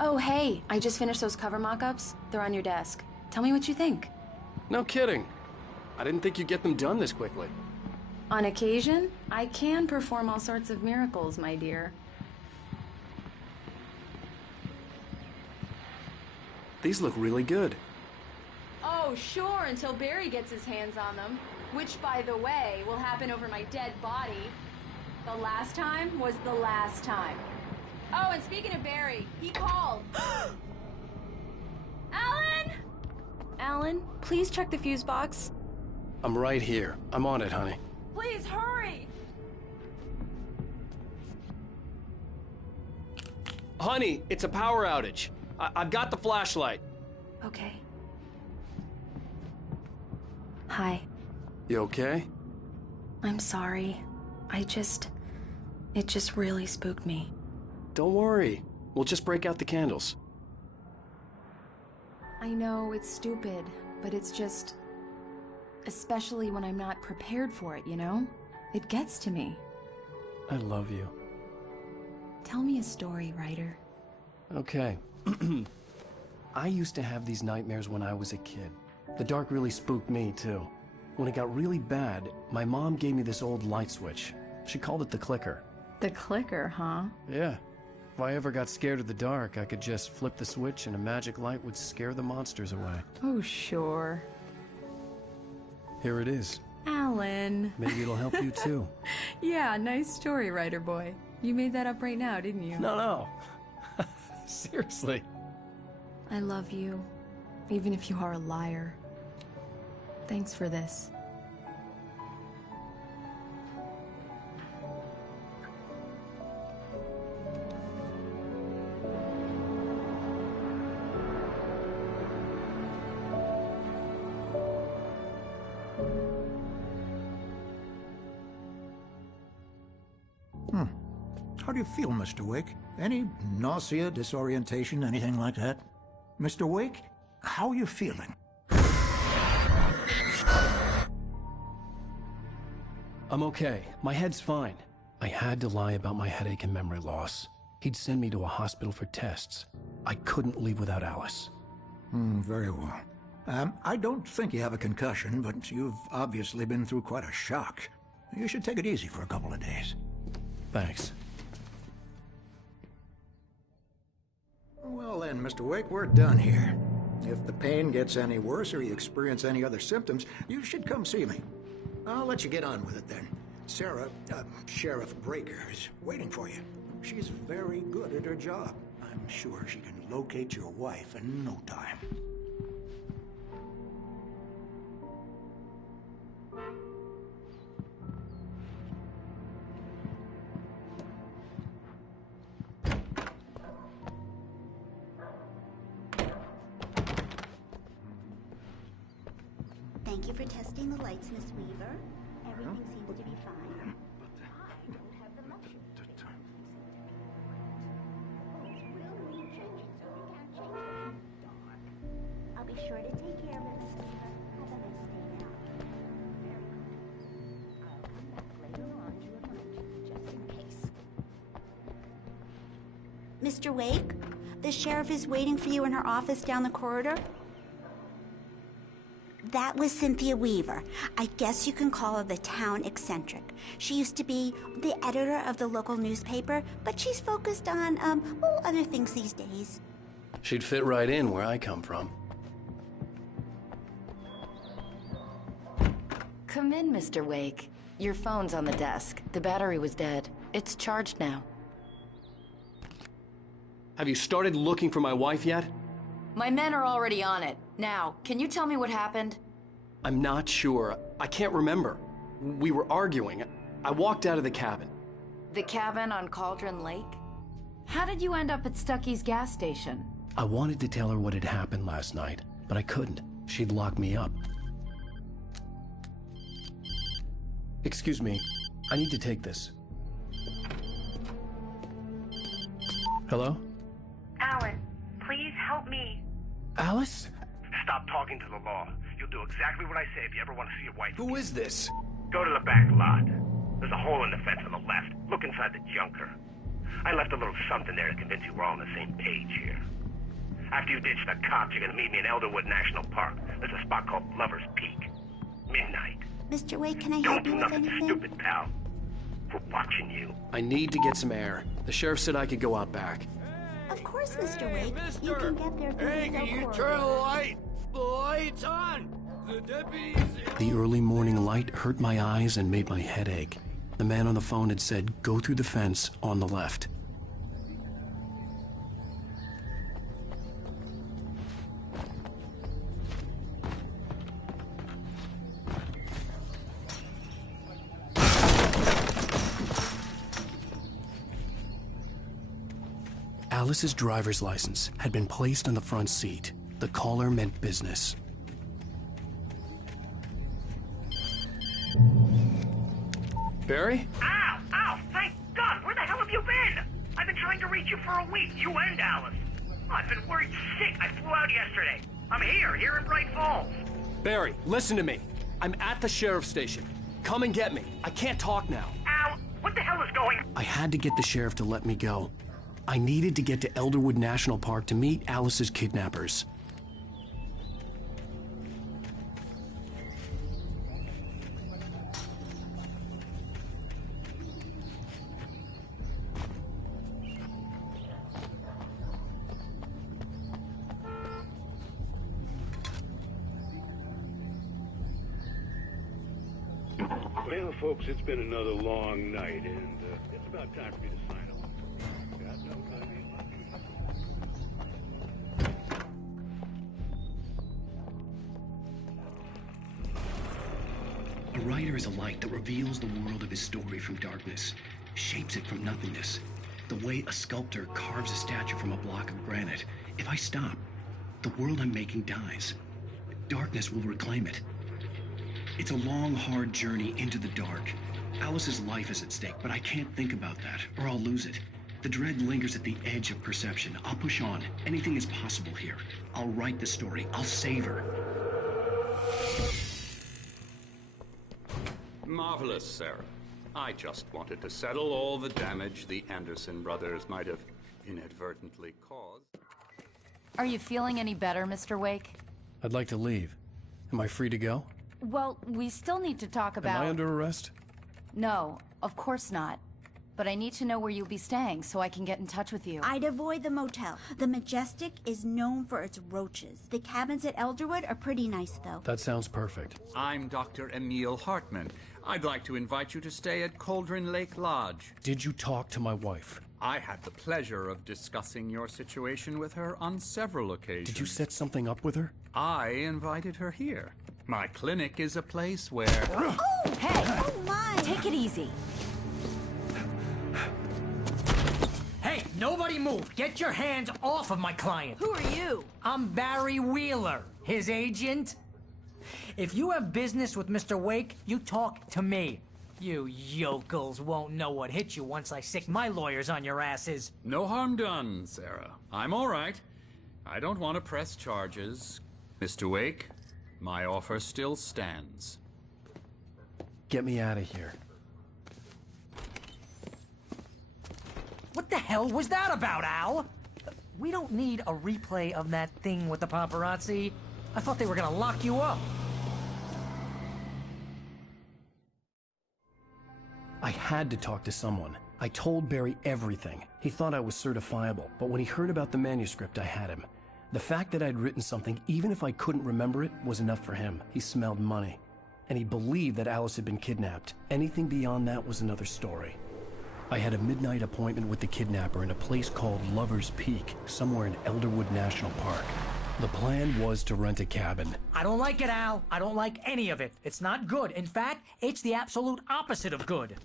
Oh, hey, I just finished those cover mock-ups. They're on your desk. Tell me what you think. No kidding. I didn't think you'd get them done this quickly. On occasion, I can perform all sorts of miracles, my dear. These look really good. Oh, sure, until Barry gets his hands on them. Which, by the way, will happen over my dead body. The last time was the last time. Oh, and speaking of Barry, he called. Alan! Alan, please check the fuse box. I'm right here. I'm on it, honey. Please, hurry! Honey, it's a power outage. I've got the flashlight. Okay. Hi. You okay? I'm sorry. It just really spooked me. Don't worry. We'll just break out the candles. I know it's stupid, but it's just... Especially when I'm not prepared for it, you know? It gets to me. I love you. Tell me a story, writer. Okay. I used to have these nightmares when I was a kid. The dark really spooked me, too. When it got really bad, my mom gave me this old light switch. She called it the clicker. The clicker, huh? Yeah. If I ever got scared of the dark, I could just flip the switch and a magic light would scare the monsters away. Oh, sure. Here it is. Alan. Maybe it'll help you, too. Yeah, nice story, writer boy. You made that up right now, didn't you? No. Seriously. I love you, even if you are a liar. Thanks for this. How do you feel, Mr. Wake? Any nausea, disorientation, anything like that? Mr. Wake, how are you feeling? I'm okay. My head's fine. I had to lie about my headache and memory loss. He'd send me to a hospital for tests. I couldn't leave without Alice. Very well. I don't think you have a concussion, but you've obviously been through quite a shock. You should take it easy for a couple of days. Thanks. Well then, Mr. Wake, we're done here. If the pain gets any worse or you experience any other symptoms, you should come see me. I'll let you get on with it then. Sarah, Sheriff Breaker, is waiting for you. She's very good at her job. I'm sure she can locate your wife in no time. Thank you for testing the lights, Miss Weaver. Everything seems to be fine. I don't have the luxury. We'll need changing, so we can't change it in the dark. I'll be sure to take care of it, Miss Weaver. Have a nice day now. Very good. I'll come back later on to remind you, just in case. Mr. Wake, the sheriff is waiting for you in her office down the corridor. That was Cynthia Weaver. I guess you can call her the town eccentric. She used to be the editor of the local newspaper, but she's focused on, other things these days. She'd fit right in where I come from. Come in, Mr. Wake. Your phone's on the desk. The battery was dead. It's charged now. Have you started looking for my wife yet? My men are already on it. Now, can you tell me what happened? I'm not sure. I can't remember. We were arguing. I walked out of the cabin. The cabin on Cauldron Lake? How did you end up at Stucky's gas station? I wanted to tell her what had happened last night, but I couldn't. She'd lock me up. Excuse me. I need to take this. Hello? Alan, please help me. Alice? Stop talking to the law. You'll do exactly what I say if you ever want to see your wife. Who is this? Go to the back lot. There's a hole in the fence on the left. Look inside the junker. I left a little something there to convince you we're all on the same page here. After you ditch the cops, you're gonna meet me in Elderwood National Park. There's a spot called Lover's Peak. Midnight. Mr. Wake, can I Don't help do you with nothing anything? stupid, pal. We're watching you. I need to get some air. The sheriff said I could go out back. Of course, Mr. Wake. You can get there through the cell corridor. light? The light's on! The deputies... The early morning light hurt my eyes and made my head ache. The man on the phone had said, go through the fence on the left. Alice's driver's license had been placed on the front seat. The caller meant business. Barry? Ow! Ow! Thank God! Where the hell have you been? I've been trying to reach you for a week, you and Alice. Oh, I've been worried sick. I flew out yesterday. I'm here in Bright Falls. Barry, listen to me. I'm at the sheriff's station. Come and get me. I can't talk now. Ow! What the hell is going on? I had to get the sheriff to let me go. I needed to get to Elderwood National Park to meet Alice's kidnappers. Well, folks, it's been another long night, and it's about time for me to sign off. Got no time. A writer is a light that reveals the world of his story from darkness, shapes it from nothingness. The way a sculptor carves a statue from a block of granite. If I stop, the world I'm making dies. Darkness will reclaim it. It's a long, hard journey into the dark. Alice's life is at stake, but I can't think about that, or I'll lose it. The dread lingers at the edge of perception. I'll push on. Anything is possible here. I'll write the story. I'll save her. Marvelous, Sarah. I just wanted to settle all the damage the Anderson brothers might have inadvertently caused. Are you feeling any better, Mr. Wake? I'd like to leave. Am I free to go? Well, we still need to talk about... Am I under arrest? No, of course not. But but I need to know where you'll be staying so I can get in touch with you. I'd avoid the motel. The Majestic is known for its roaches. The cabins at Elderwood are pretty nice, though. That sounds perfect. I'm Dr. Emil Hartman. I'd like to invite you to stay at Cauldron Lake Lodge. Did you talk to my wife? I had the pleasure of discussing your situation with her on several occasions. Did you set something up with her? I invited her here. My clinic is a place where... Oh, hey! Oh, my! Take it easy. Hey, nobody move! Get your hands off of my client! Who are you? I'm Barry Wheeler, his agent. If you have business with Mr. Wake, you talk to me. You yokels won't know what hit you once I sick my lawyers on your asses. No harm done, Sarah. I'm all right. I don't want to press charges. Mr. Wake, my offer still stands. Get me out of here. What the hell was that about, Al? We don't need a replay of that thing with the paparazzi. I thought they were gonna lock you up. I had to talk to someone. I told Barry everything. He thought I was certifiable, but when he heard about the manuscript, I had him. The fact that I'd written something, even if I couldn't remember it, was enough for him. He smelled money. And he believed that Alice had been kidnapped. Anything beyond that was another story. I had a midnight appointment with the kidnapper in a place called Lover's Peak, somewhere in Elderwood National Park. The plan was to rent a cabin. I don't like it, Al. I don't like any of it. It's not good. In fact, it's the absolute opposite of good.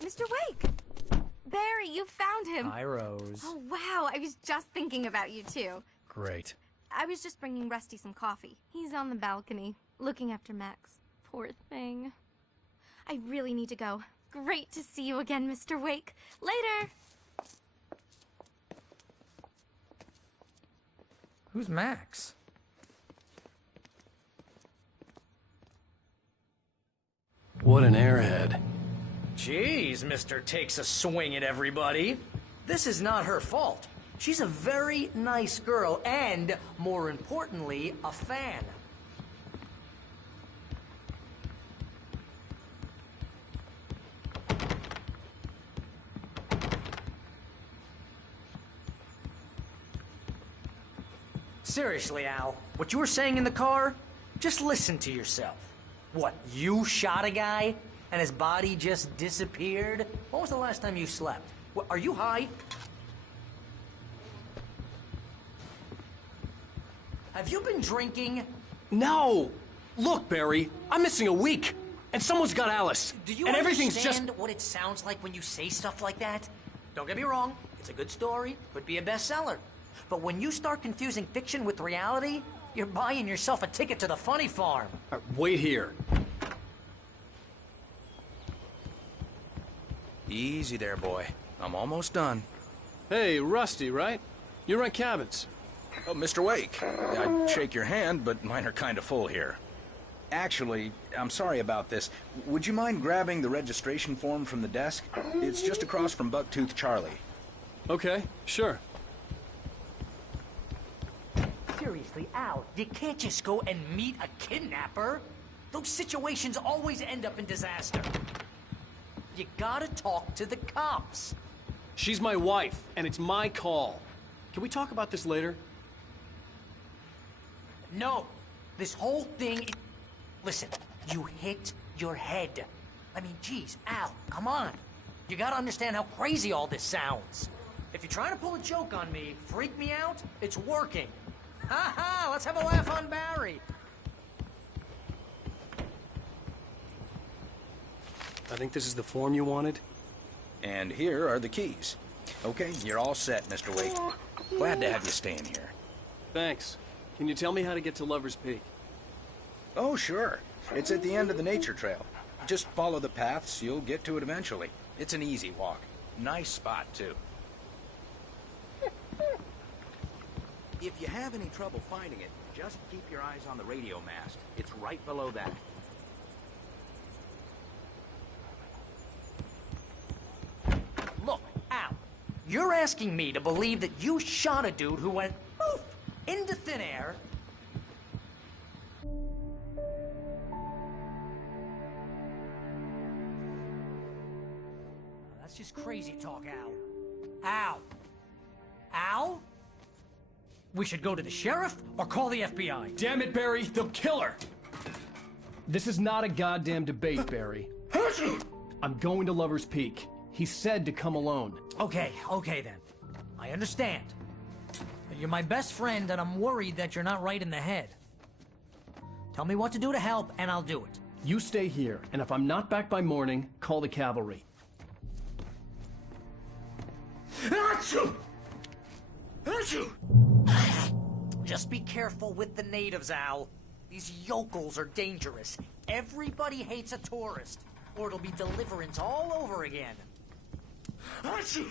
Mr. Wake! Barry, you found him. Hi, Rose. Oh, wow. I was just thinking about you, too. Great. I was just bringing Rusty some coffee. He's on the balcony, looking after Max. Poor thing. I really need to go. Great to see you again, Mr. Wake. Later! Who's Max? What an airhead. Jeez, Mr. Takes a swing at everybody. This is not her fault. She's a very nice girl and, more importantly, a fan. Seriously, Al, what you were saying in the car, just listen to yourself. What, you shot a guy and his body just disappeared? When was the last time you slept? What, are you high? Have you been drinking? No! Look, Barry, I'm missing a week, and someone's got Alice. Do you and everything's understand just... what it sounds like when you say stuff like that? Don't get me wrong, it's a good story, could be a bestseller. But when you start confusing fiction with reality, you're buying yourself a ticket to the funny farm. Wait here. Easy there, boy. I'm almost done. Hey, Rusty, right? You rent cabins. Oh, Mr. Wake. I'd shake your hand, but mine are kind of full here. Actually, I'm sorry about this. Would you mind grabbing the registration form from the desk? It's just across from Bucktooth Charlie. Okay, sure. Seriously, Al, you can't just go and meet a kidnapper. Those situations always end up in disaster. You gotta talk to the cops. She's my wife, and it's my call. Can we talk about this later? No. This whole thing... Listen, you hit your head. I mean, geez, Al, come on. You gotta understand how crazy all this sounds. If you're trying to pull a joke on me, freak me out, it's working. Ha ha! Let's have a laugh on Barry. I think this is the form you wanted. And here are the keys. Okay, you're all set, Mr. Wake. Glad to have you staying here. Thanks. Can you tell me how to get to Lover's Peak? Oh, sure. It's at the end of the nature trail. Just follow the paths, you'll get to it eventually. It's an easy walk. Nice spot, too. If you have any trouble finding it, just keep your eyes on the radio mast. It's right below that. Look, Al, you're asking me to believe that you shot a dude who went poof into thin air. That's just crazy talk, Al. Al! Al? We should go to the sheriff or call the FBI. Damn it, Barry, they'll kill her! This is not a goddamn debate, Barry. I'm going to Lover's Peak. He said to come alone. Okay then. I understand. But you're my best friend, and I'm worried that you're not right in the head. Tell me what to do to help, and I'll do it. You stay here, and if I'm not back by morning, call the cavalry. Achoo! Achoo! Just be careful with the natives, Al. These yokels are dangerous. Everybody hates a tourist, or it'll be deliverance all over again. Achoo!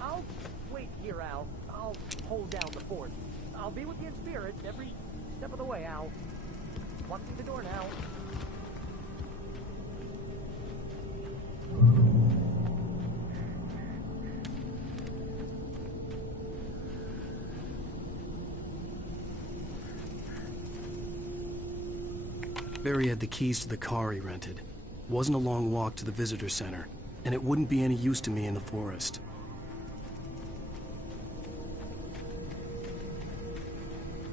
I'll wait here, Al. I'll hold down the fort. I'll be with you in spirit every step of the way, Al. Walk through the door now. Barry had the keys to the car he rented. Wasn't a long walk to the visitor center, and it wouldn't be any use to me in the forest.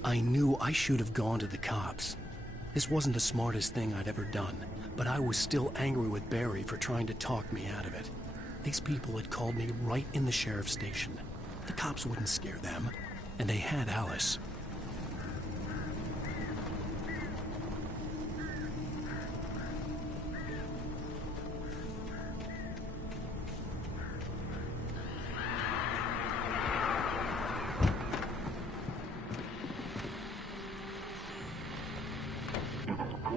I knew I should have gone to the cops. This wasn't the smartest thing I'd ever done, but I was still angry with Barry for trying to talk me out of it. These people had called me right in the sheriff's station. The cops wouldn't scare them, and they had Alice.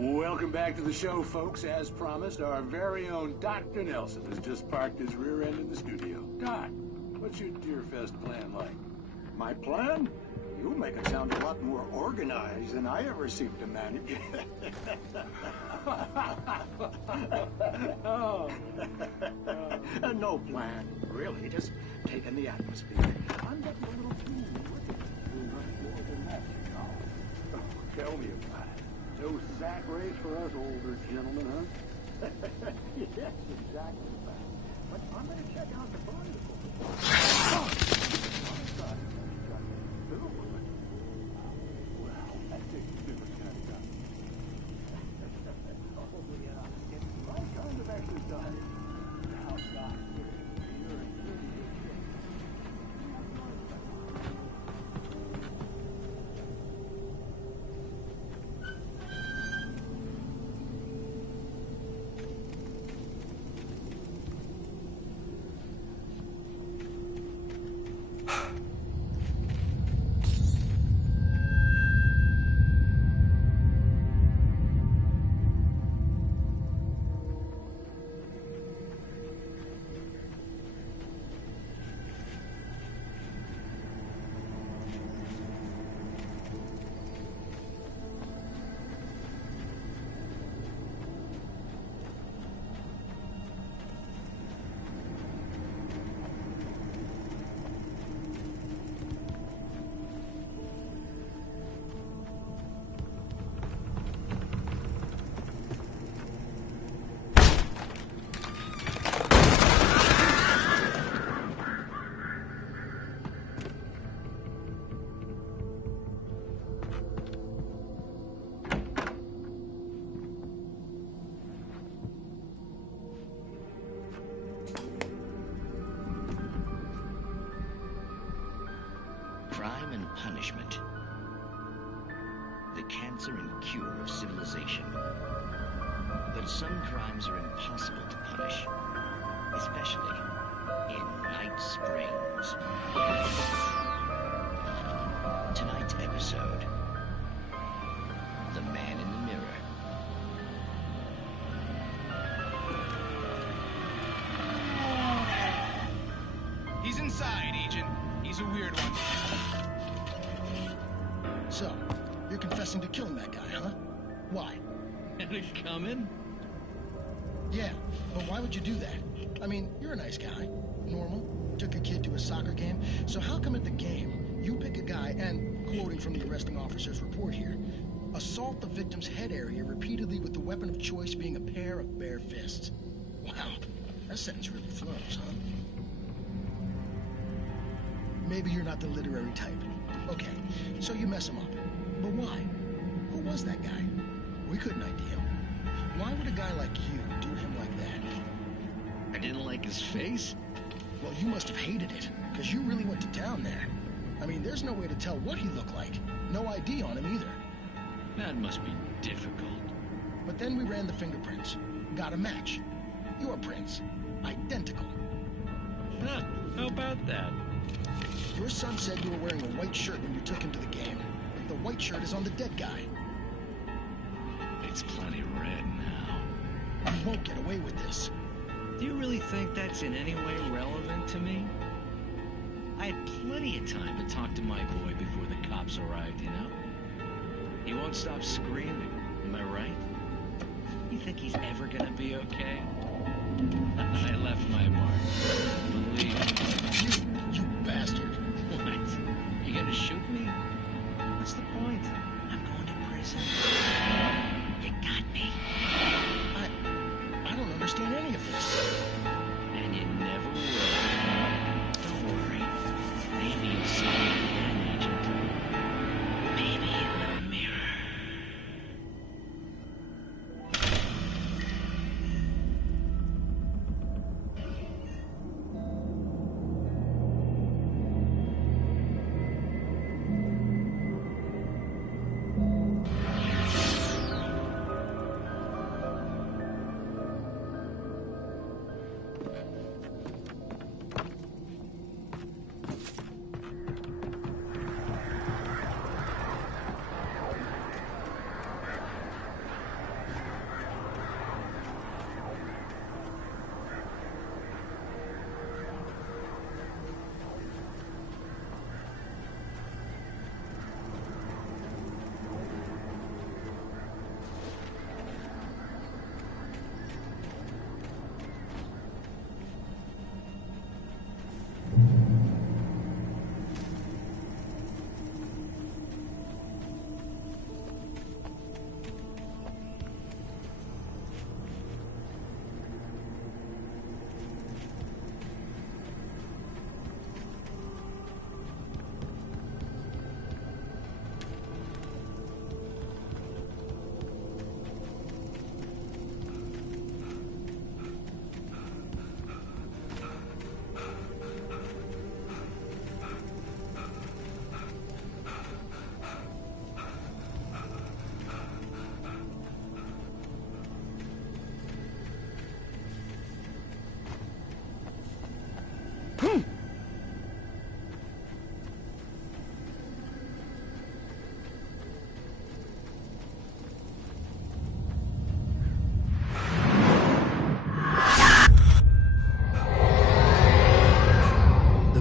Welcome back to the show, folks. As promised, our very own Dr. Nelson has just parked his rear end in the studio. Doc, what's your Deer Fest plan like? My plan? You make it sound a lot more organized than I ever seem to manage. No plan, really. Just taking the atmosphere. I'm getting a little too more than that, you know. Oh, tell me about it. No sack race for us older gentlemen, huh? Yes, exactly. But I'm going to check out the bicycle. Well, that takes too much kind of time. Oh, yeah. It's the right kind of exercise. Now, Doc, you're in pretty good shape. Crime and punishment. The cancer and cure of civilization. But some crimes are impossible to punish, especially in Night Springs. Tonight's episode, The Man in the Mirror. was a weird one. So, you're confessing to killing that guy, huh? Why? Had it coming? Yeah, but why would you do that? I mean, you're a nice guy. Normal. Took your kid to a soccer game. So how come at the game, you pick a guy and, quoting from the arresting officer's report here, assault the victim's head area repeatedly with the weapon of choice being a pair of bare fists? Wow, that sentence really flows, huh? Maybe you're not the literary type. Okay, so you mess him up. But why? Who was that guy? We couldn't ID him. Why would a guy like you do him like that? I didn't like his face? Well, you must have hated it, because you really went to town there. I mean, there's no way to tell what he looked like. No ID on him either. That must be difficult. But then we ran the fingerprints. Got a match. Your prints. Identical. Huh, how about that? Your son said you were wearing a white shirt when you took him to the game. The white shirt is on the dead guy. It's plenty red now. You won't get away with this. Do you really think that's in any way relevant to me? I had plenty of time to talk to my boy before the cops arrived, you know? He won't stop screaming, am I right? You think he's ever gonna be okay? I left my mark. Believe me. You bastard. What? You gonna shoot me? What's the point? I'm going to prison. You got me. I don't understand any of this. And you never will. Don't worry. Maybe you'll see me again, Agent. Maybe in the mirror.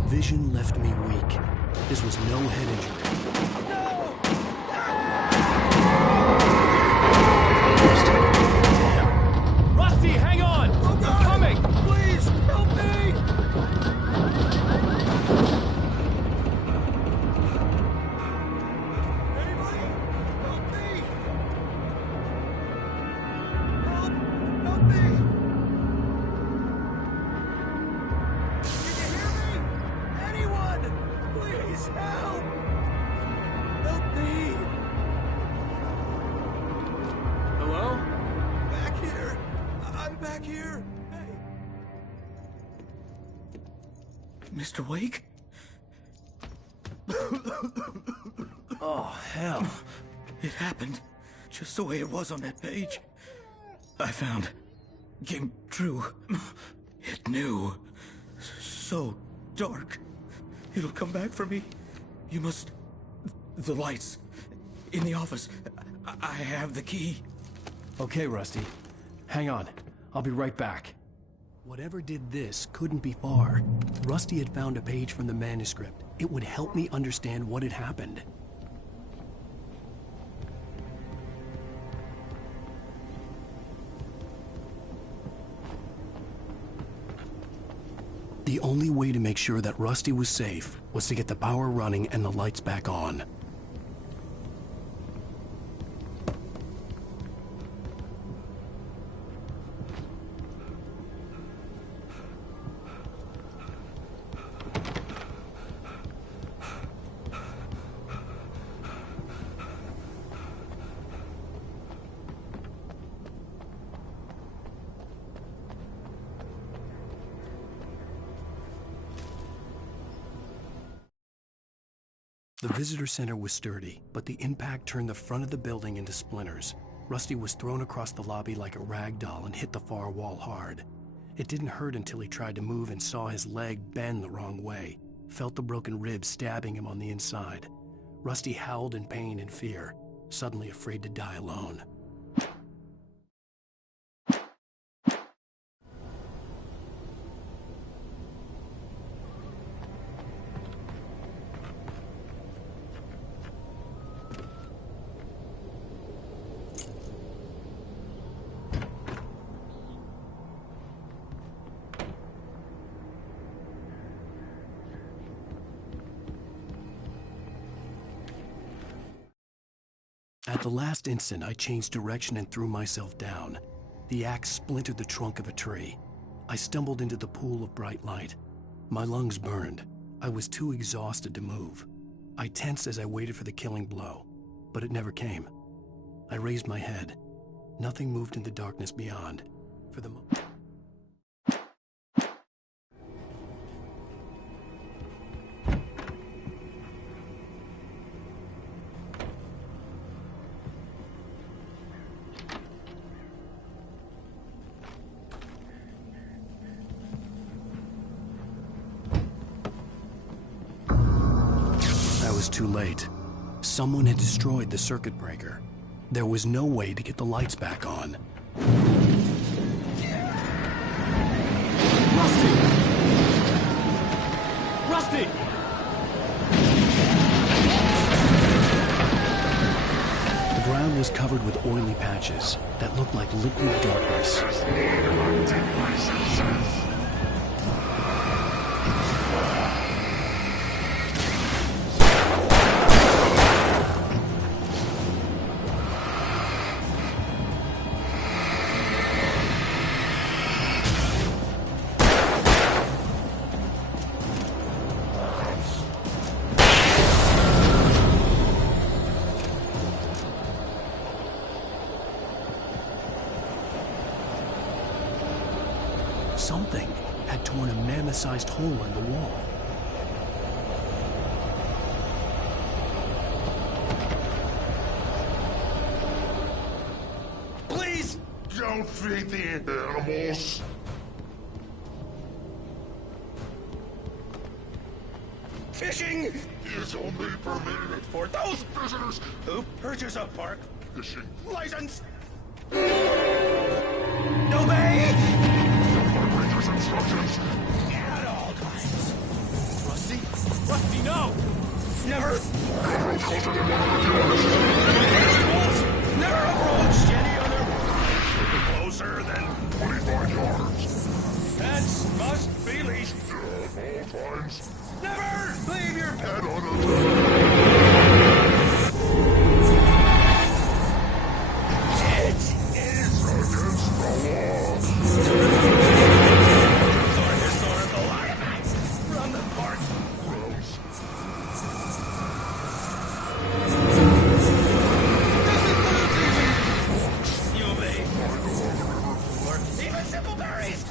Vision left me weak. This was no head injury. Damn. Rusty, hang on! Oh, I'm coming! Please, help me! Anybody? Help me! Help me! Please help! Help me! Hello? Back here! I'm back here! Hey! Mr. Wake? Oh, hell. It happened just the way it was on that page. I found. Came true. It knew. So dark. It'll come back for me. You must... The lights. In the office. I have the key. Okay, Rusty. Hang on. I'll be right back. Whatever did this couldn't be far. Rusty had found a page from the manuscript. It would help me understand what had happened. The only way to make sure that Rusty was safe was to get the power running and the lights back on. The visitor center was sturdy, but the impact turned the front of the building into splinters. Rusty was thrown across the lobby like a rag doll and hit the far wall hard. It didn't hurt until he tried to move and saw his leg bend the wrong way, felt the broken ribs stabbing him on the inside. Rusty howled in pain and fear, suddenly afraid to die alone. At the last instant, I changed direction and threw myself down. The axe splintered the trunk of a tree. I stumbled into the pool of bright light. My lungs burned. I was too exhausted to move. I tensed as I waited for the killing blow, but it never came. I raised my head. Nothing moved in the darkness beyond. For the moment. Was too late. Someone had destroyed the circuit breaker. There was no way to get the lights back on. Rusty! Rusty! The ground was covered with oily patches that looked like liquid darkness. Something had torn a mammoth-sized hole in the wall. Please! Don't feed the animals! Fishing is only permitted for those visitors who purchase a park fishing license. Obey! Instructions at all times. Rusty? Rusty, no! Never approach closer than 100 yards. Never approach any other closer than 25 yards. Pets must be leashed at all times. Never leave your pet on a It is against the law. From the park grounds. You obey. Or even simple berries.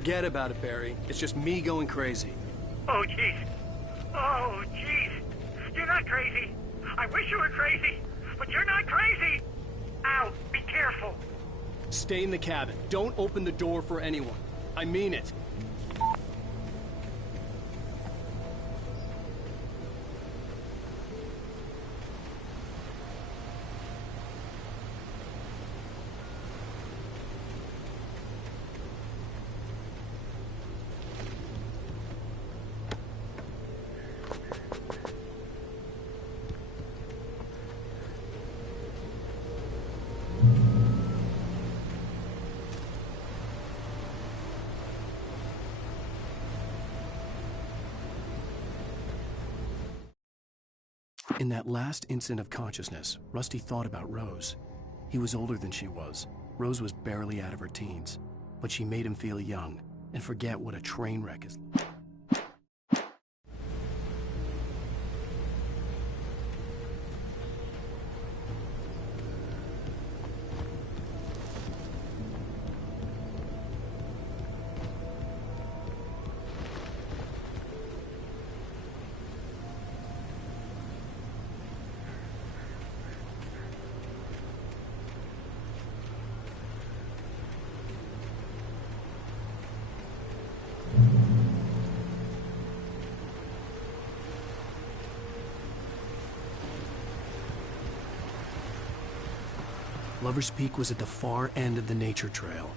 Forget about it, Barry. It's just me going crazy. Oh, jeez. Oh, jeez. You're not crazy. I wish you were crazy, but you're not crazy. Al, be careful. Stay in the cabin. Don't open the door for anyone. I mean it. In that last instant of consciousness, Rusty thought about Rose. He was older than she was. Rose was barely out of her teens, but she made him feel young and forget what a train wreck is. Lover's Peak was at the far end of the nature trail.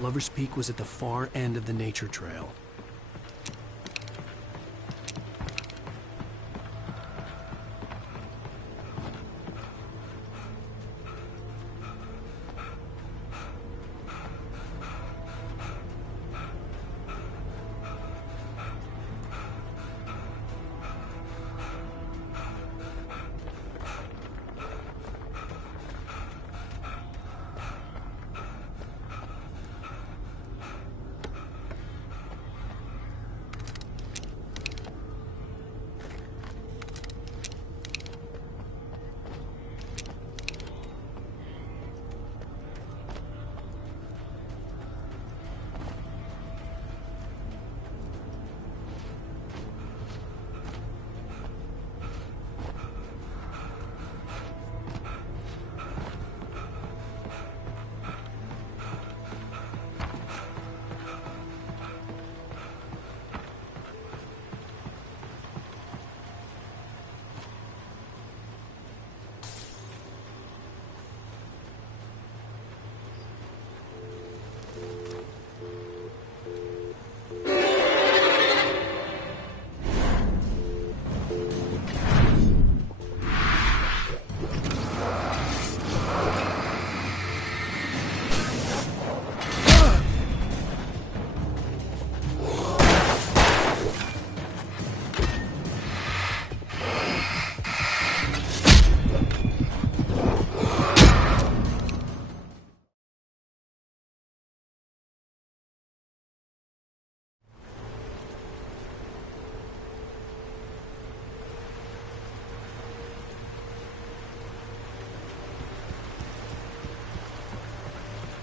Lover's Peak was at the far end of the nature trail.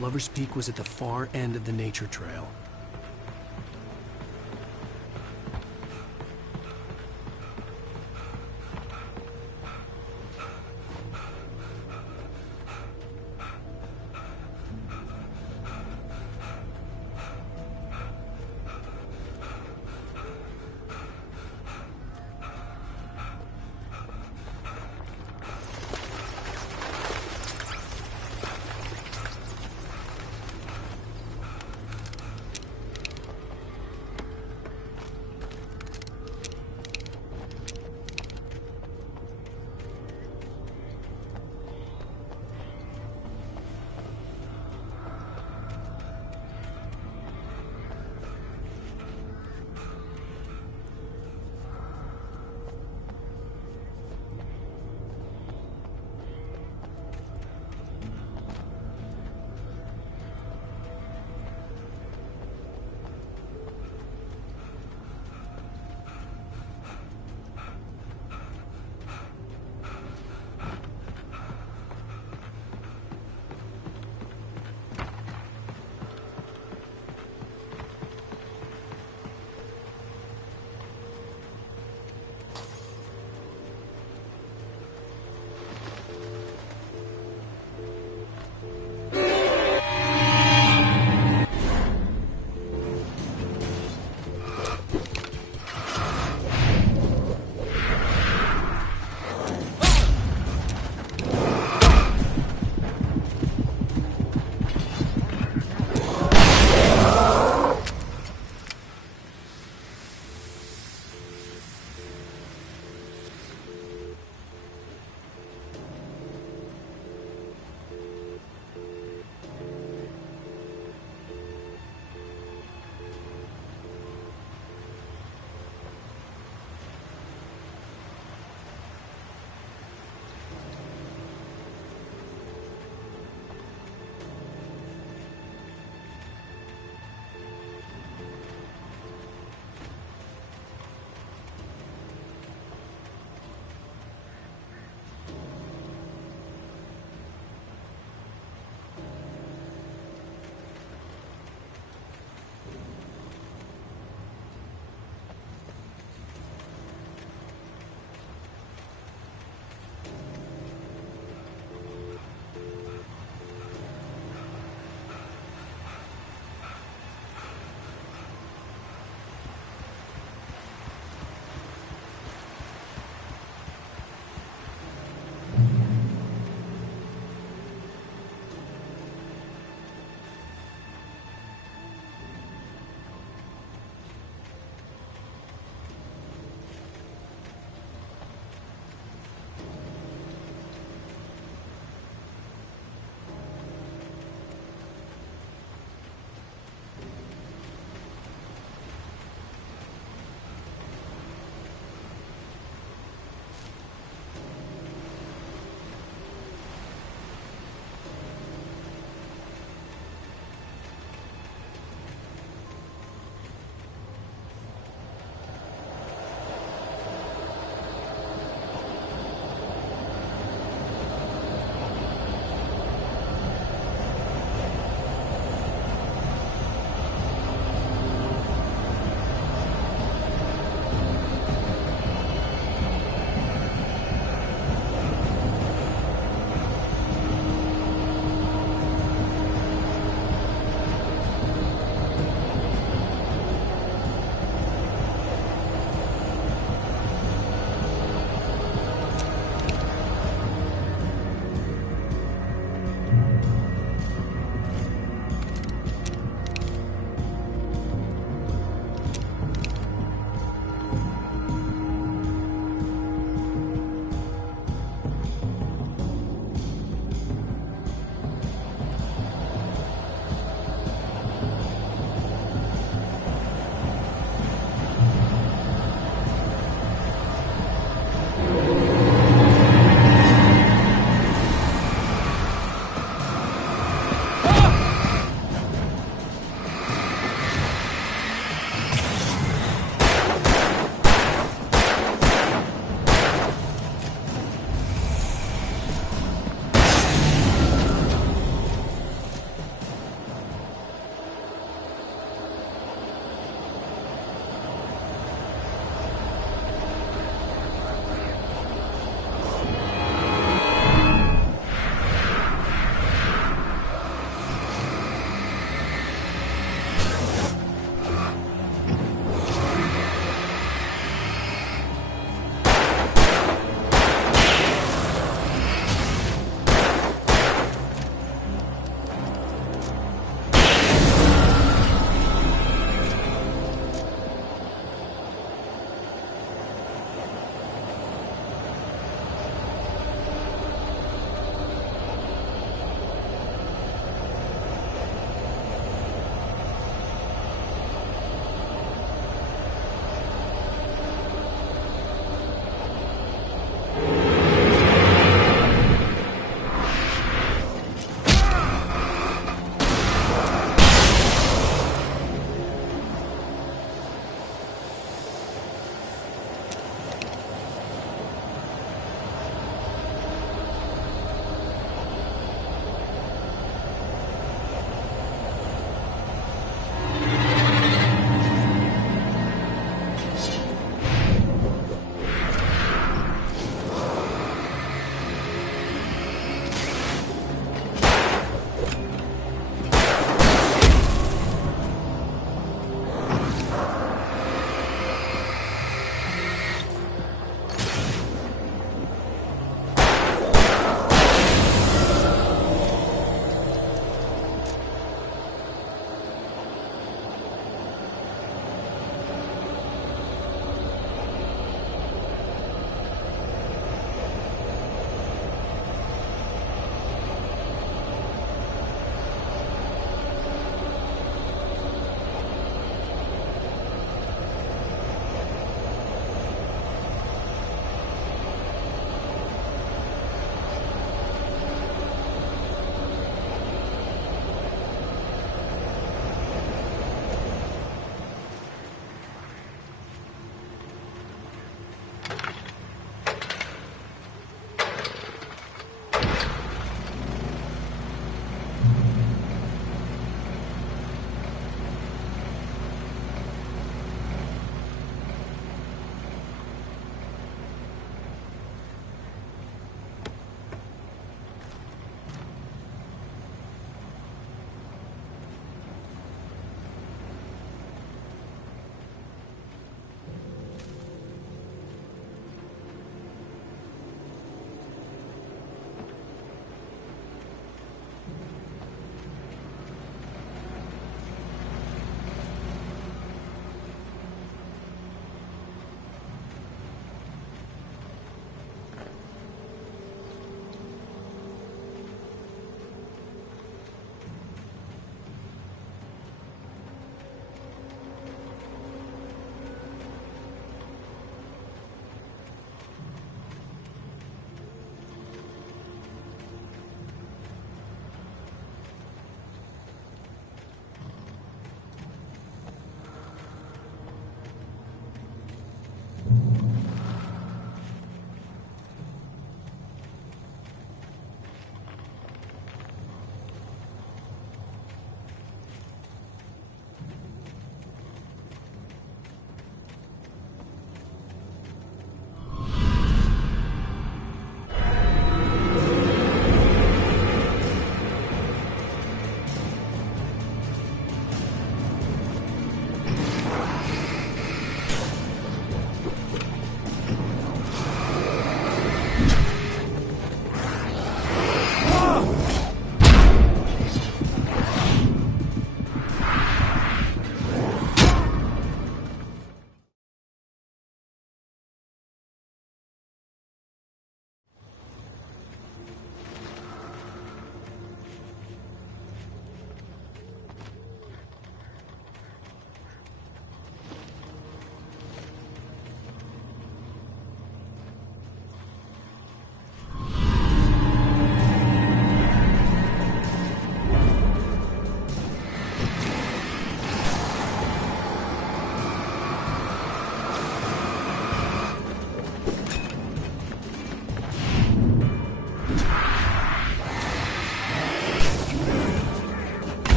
Lover's Peak was at the far end of the nature trail.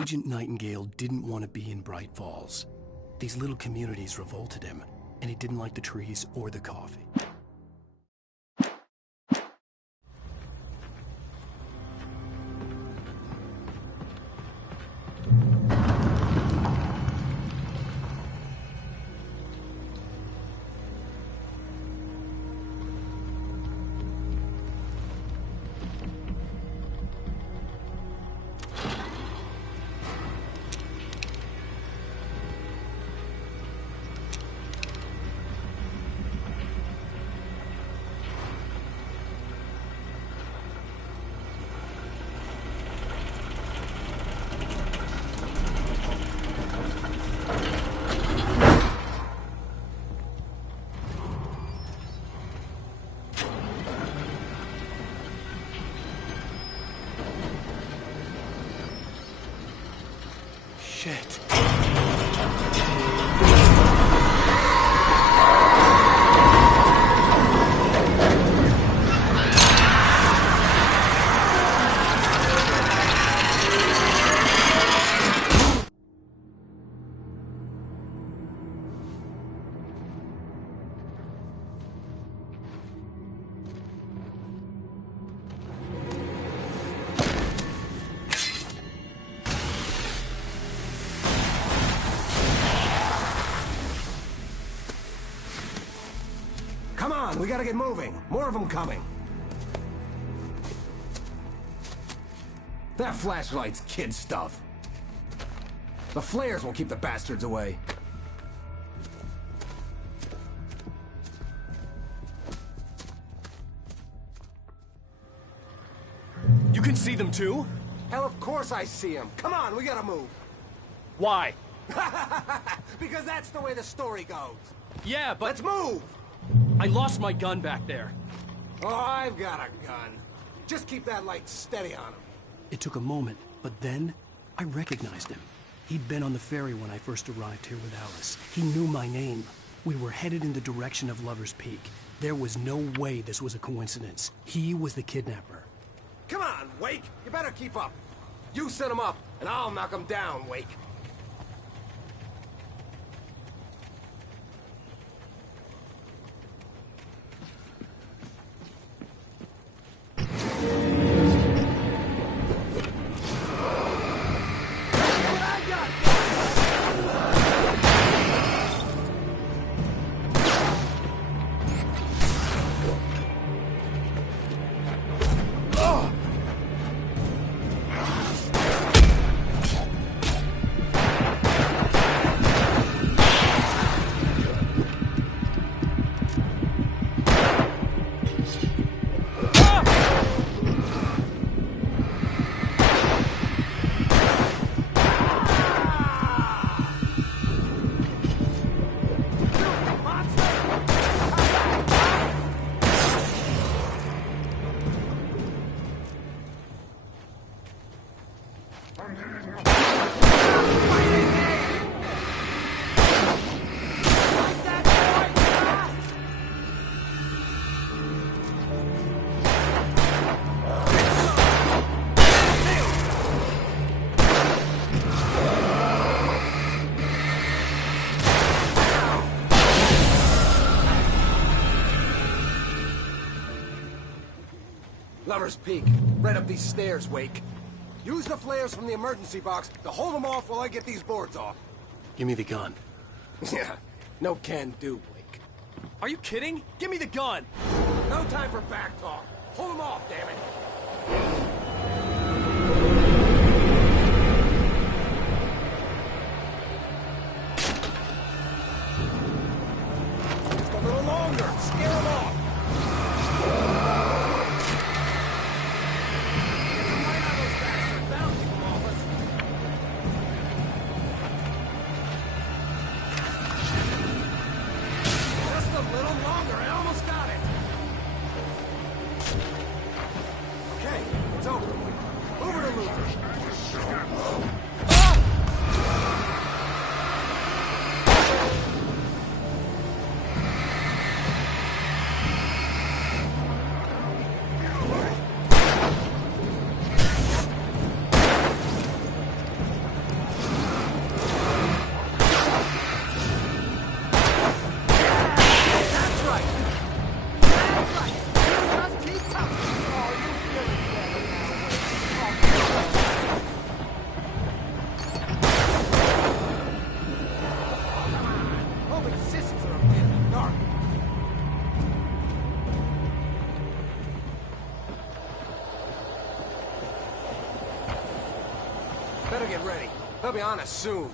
Agent Nightingale didn't want to be in Bright Falls. These little communities revolted him, and he didn't like the trees or the coffee. Shit. Come on, we gotta get moving. More of them coming. That flashlight's kid stuff. The flares will keep the bastards away. You can see them too? Hell, of course I see them. Come on, we gotta move. Why? Because that's the way the story goes. Yeah, but... Let's move! I lost my gun back there. Oh, I've got a gun. Just keep that light steady on him. It took a moment, but then I recognized him. He'd been on the ferry when I first arrived here with Alice. He knew my name. We were headed in the direction of Lover's Peak. There was no way this was a coincidence. He was the kidnapper. Come on, Wake! You better keep up. You set him up, and I'll knock him down, Wake. Lover's Peak. Right up these stairs, Wake. Use the flares from the emergency box to hold them off while I get these boards off. Give me the gun. Yeah, no can do, Wake. Are you kidding? Give me the gun! No time for back talk. Hold them off, damn it. Just a little longer. Scare them off. Better get ready. They'll be on us soon.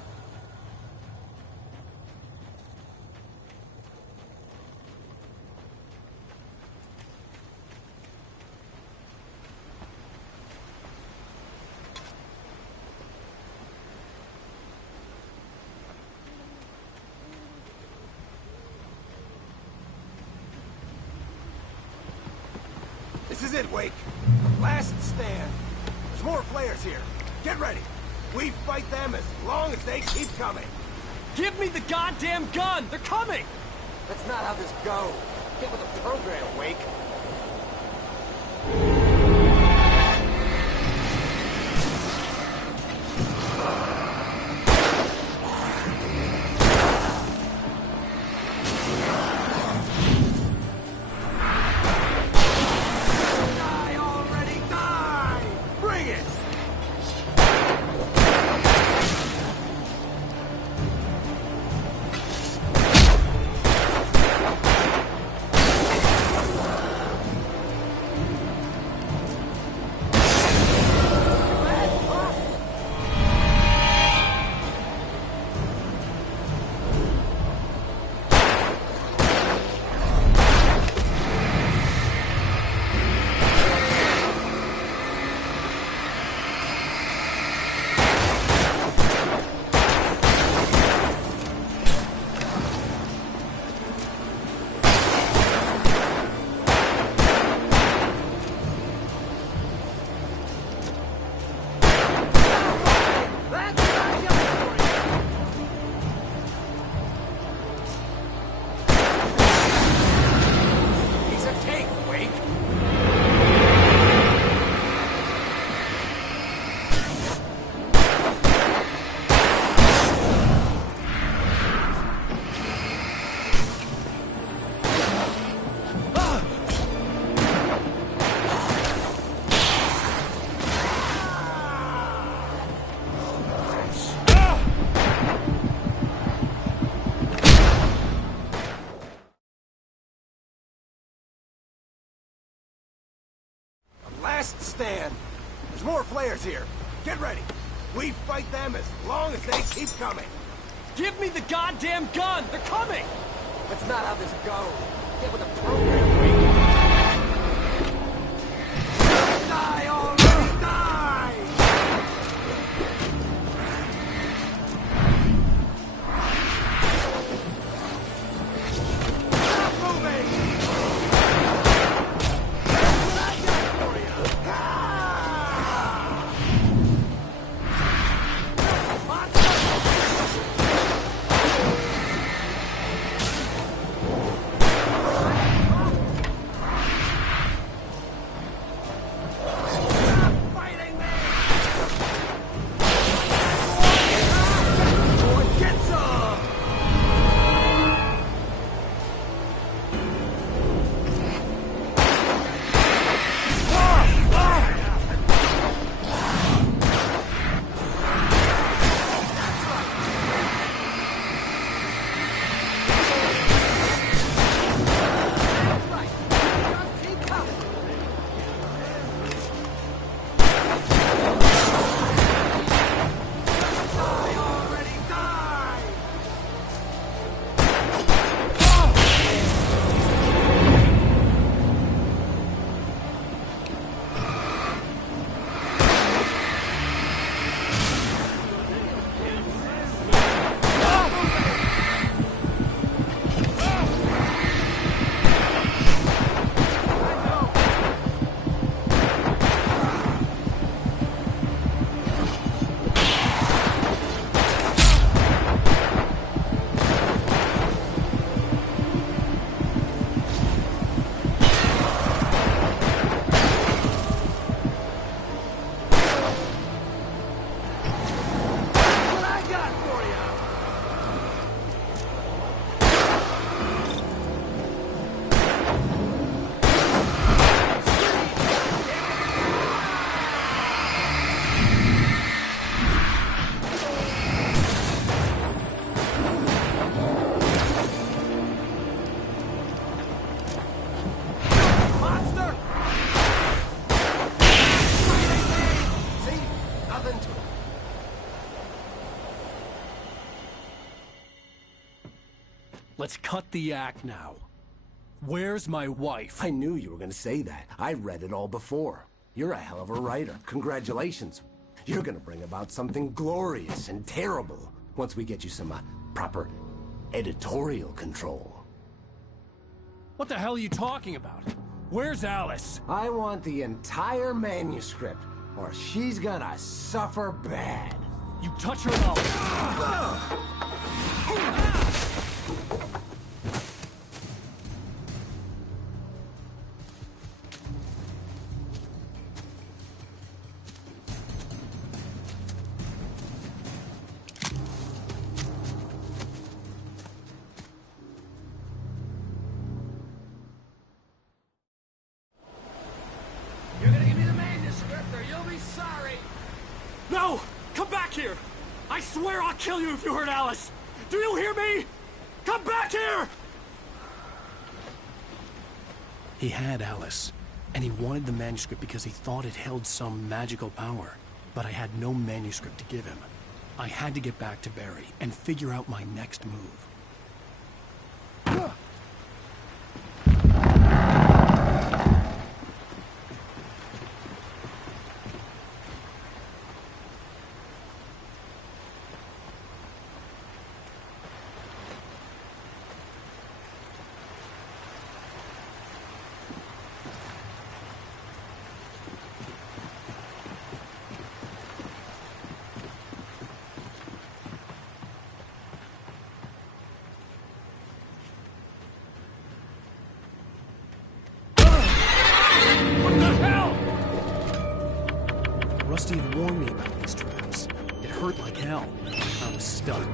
This is it, Wake. Last stand. There's more flares here. Get ready. We fight them as long as they keep coming. Give me the goddamn gun! They're coming! That's not how this goes. Get with the program, Wake. Last stand. There's more flares here. Get ready. We fight them as long as they keep coming. Give me the goddamn gun! They're coming! That's not how this goes. Get with the program, Wake. Die already! Die! Stop moving! Let's cut the act now. Where's my wife? I knew you were gonna say that. I read it all before. You're a hell of a writer. Congratulations. You're gonna bring about something glorious and terrible once we get you some proper editorial control. What the hell are you talking about? Where's Alice? I want the entire manuscript, or she's gonna suffer bad. You touch her up. You're gonna give me the manuscript or you'll be sorry. No! Come back here! I swear I'll kill you if you hurt Alice! Do you hear me? Come back here! He had Alice, and he wanted the manuscript because he thought it held some magical power. But I had no manuscript to give him. I had to get back to Barry and figure out my next move. Rusty had warned me about these traps. It hurt like hell. I was stuck.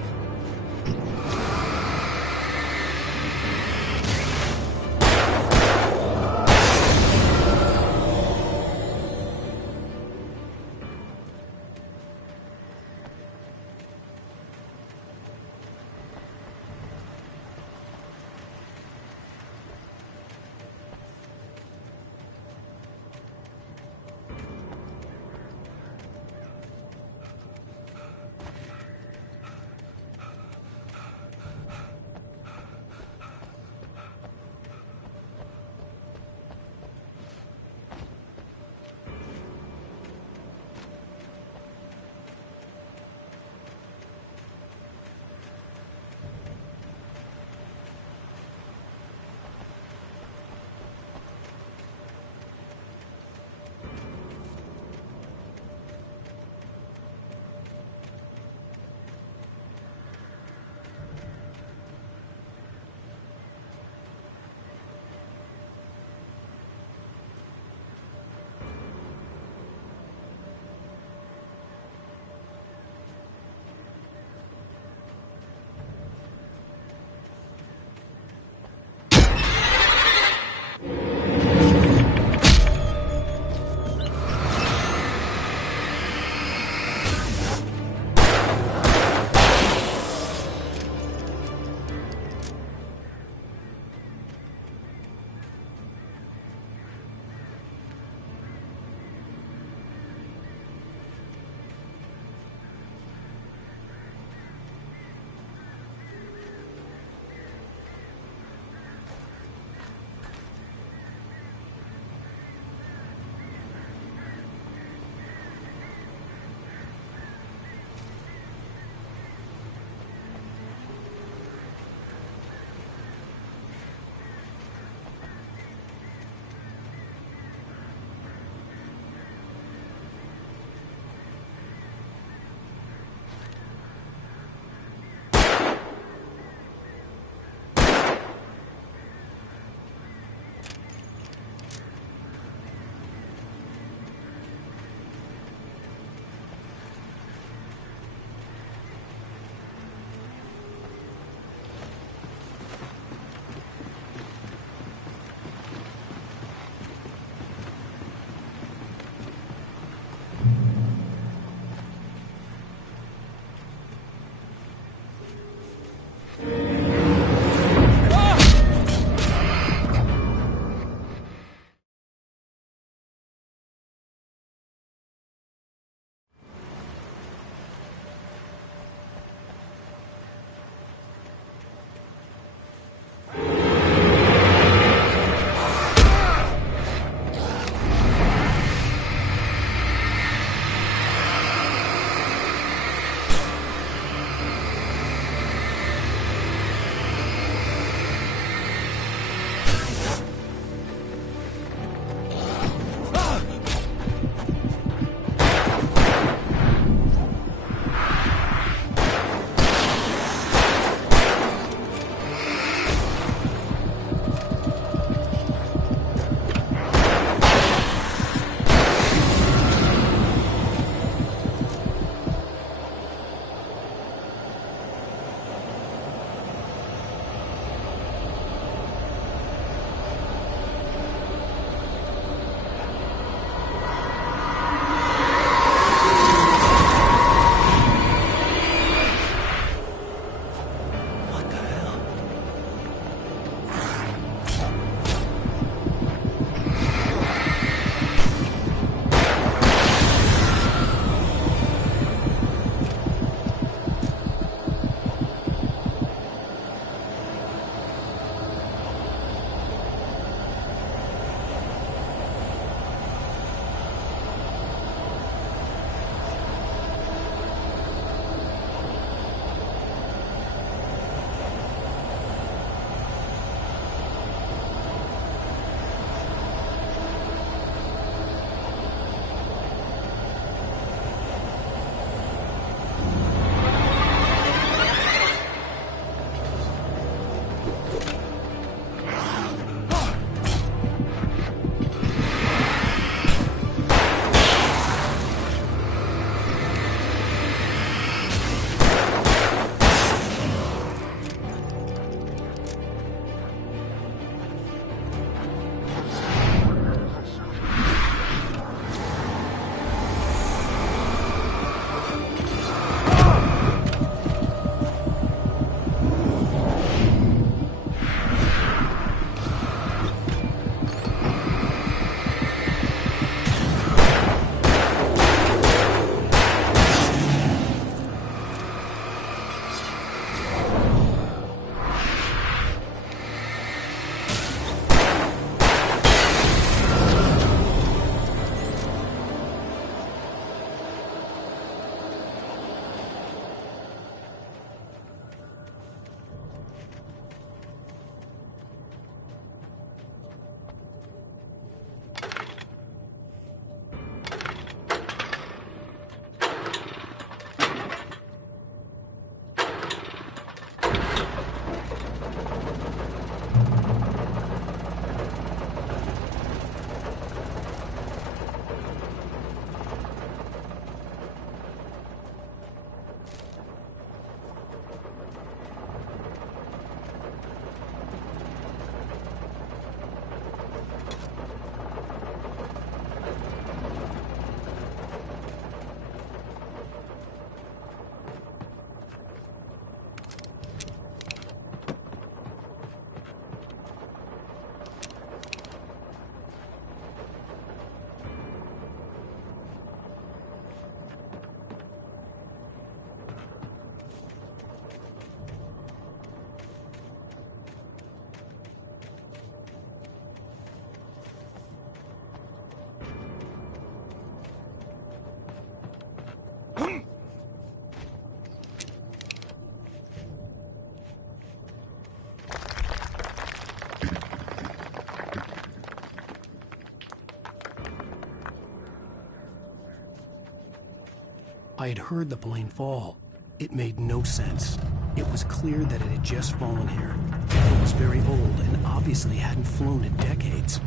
I had heard the plane fall. It made no sense. It was clear that it had just fallen here. It was very old and obviously hadn't flown in decades.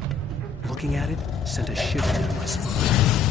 Looking at it sent a shiver down my spine.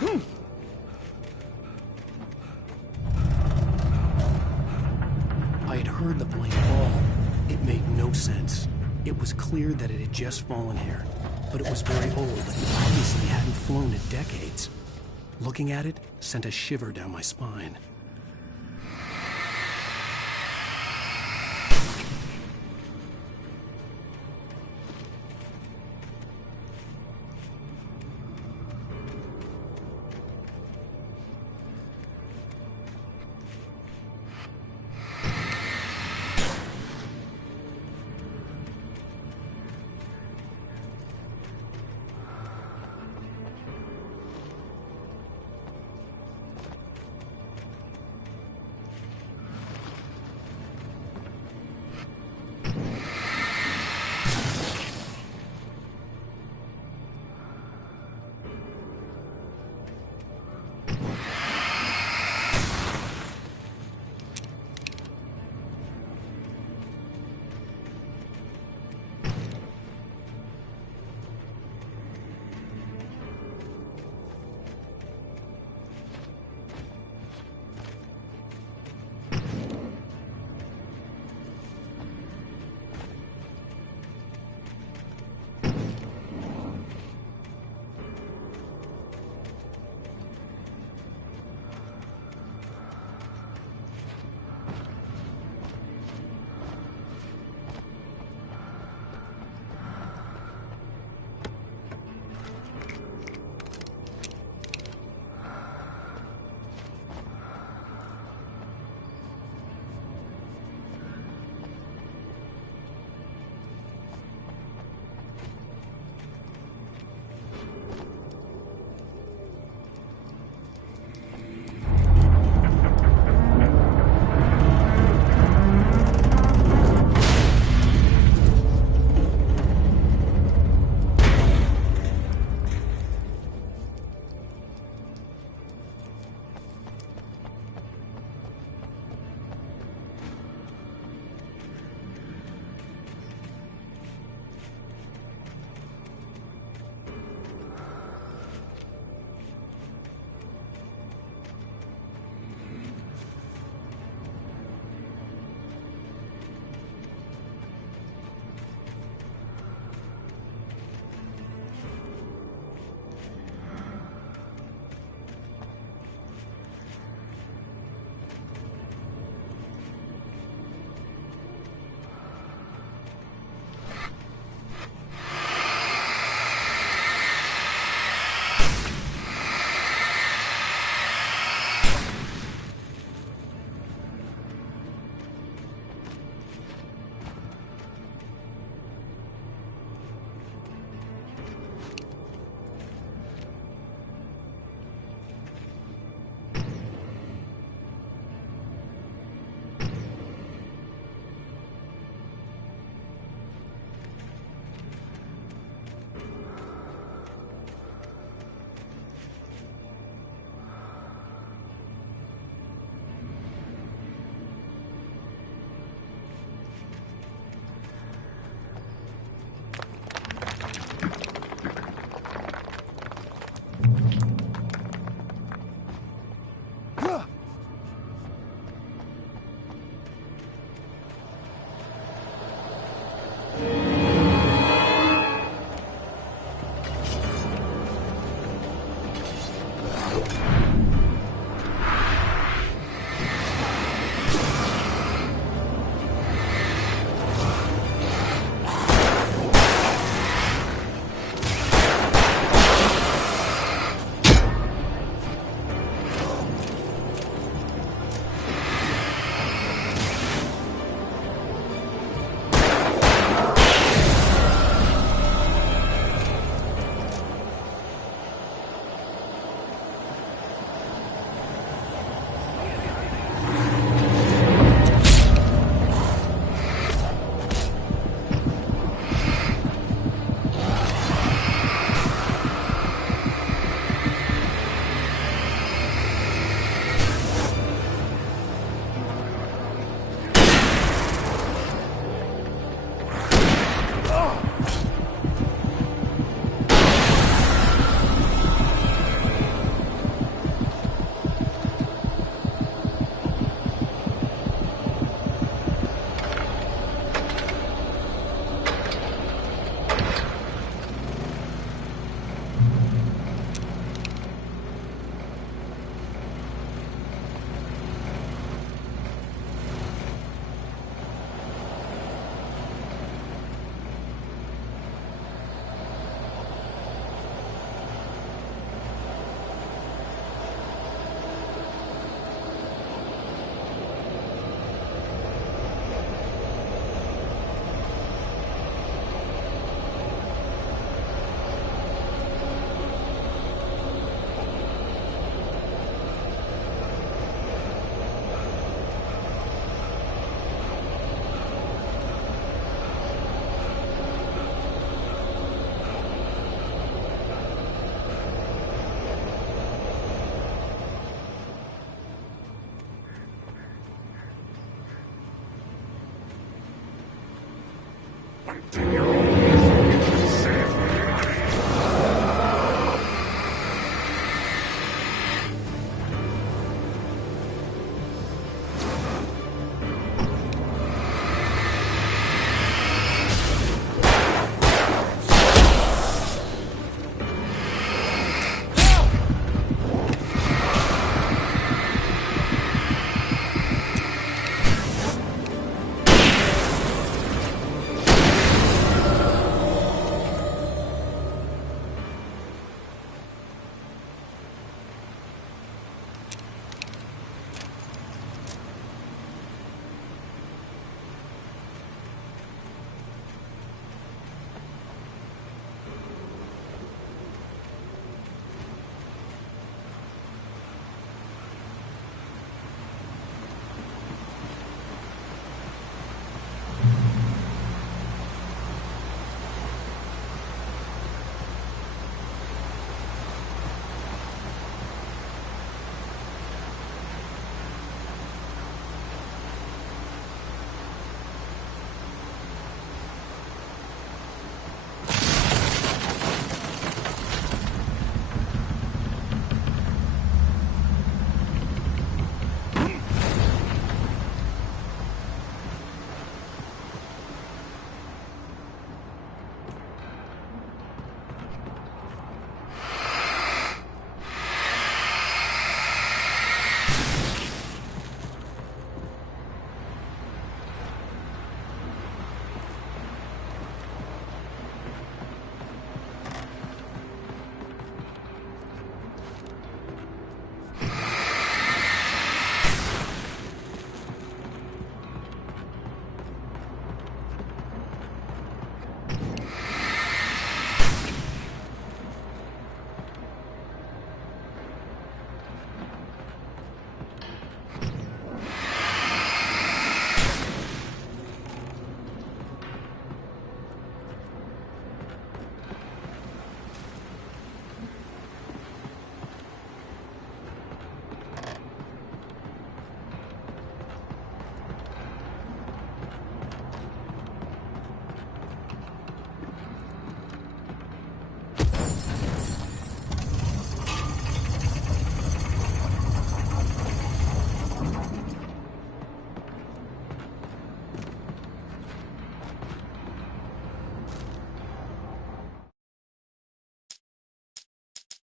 I had heard the plane fall. It made no sense. It was clear that it had just fallen here, but it was very old and obviously hadn't flown in decades. Looking at it sent a shiver down my spine.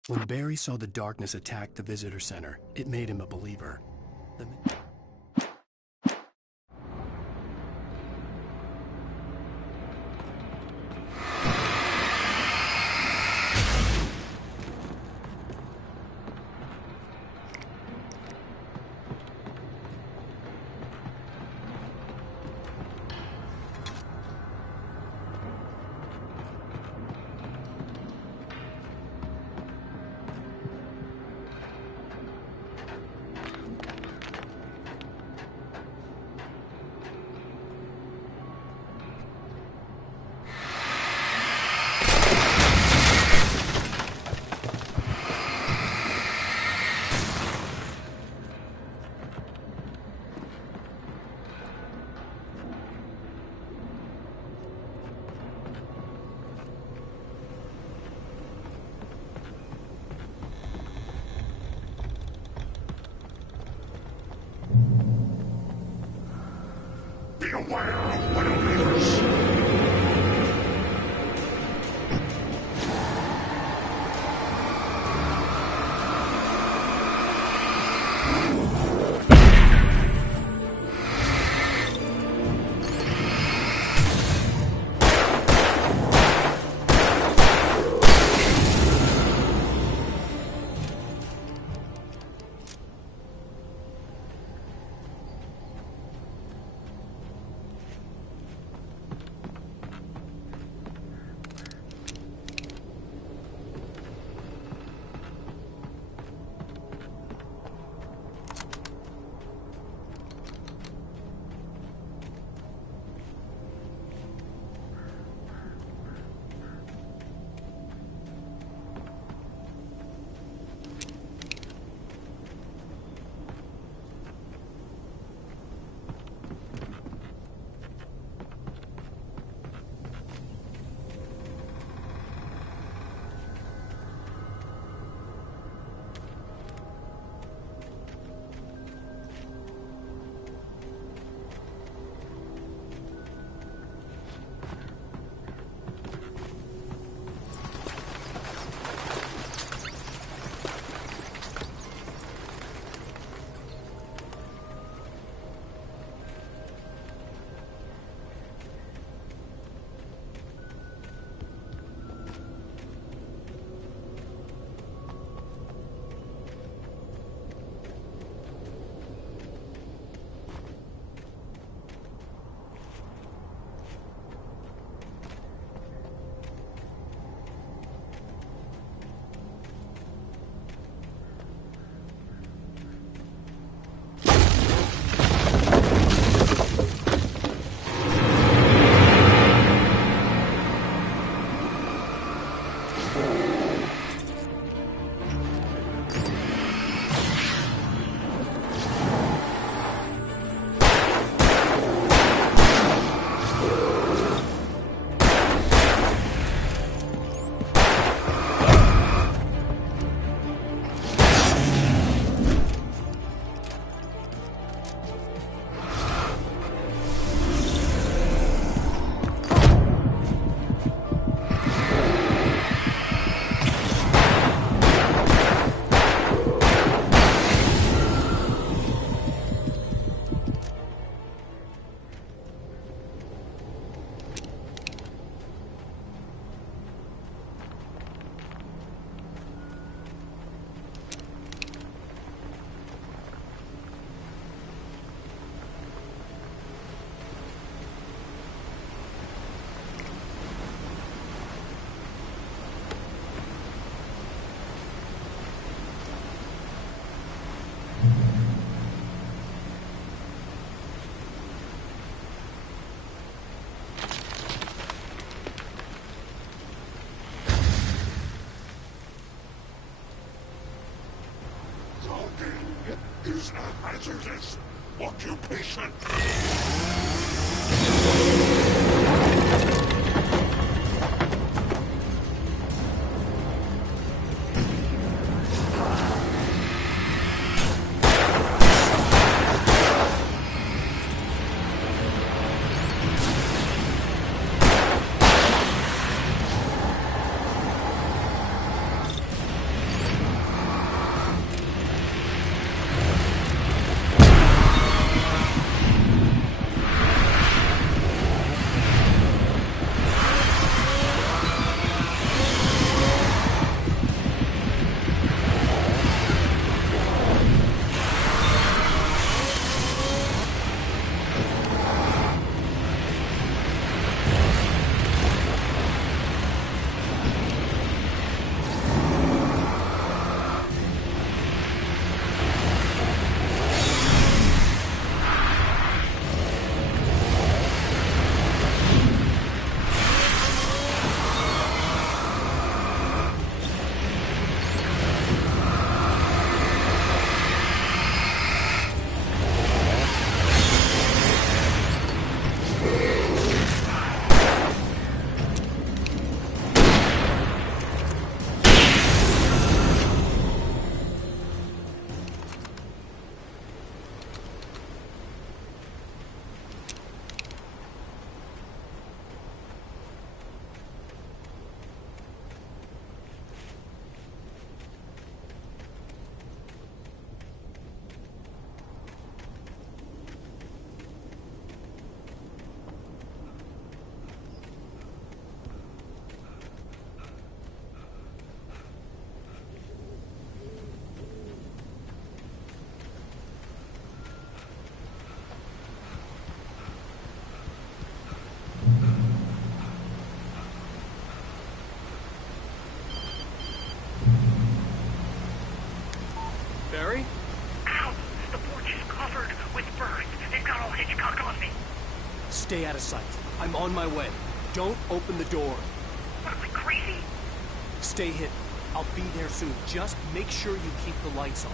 When Barry saw the darkness attack the visitor center, it made him a believer. Be aware of what awaits. Is a hazardous occupation. Barry? Ow! The porch is covered with birds. They've got all Hitchcock on me. Stay out of sight. I'm on my way. Don't open the door. What, am I crazy? Stay hidden. I'll be there soon. Just make sure you keep the lights on.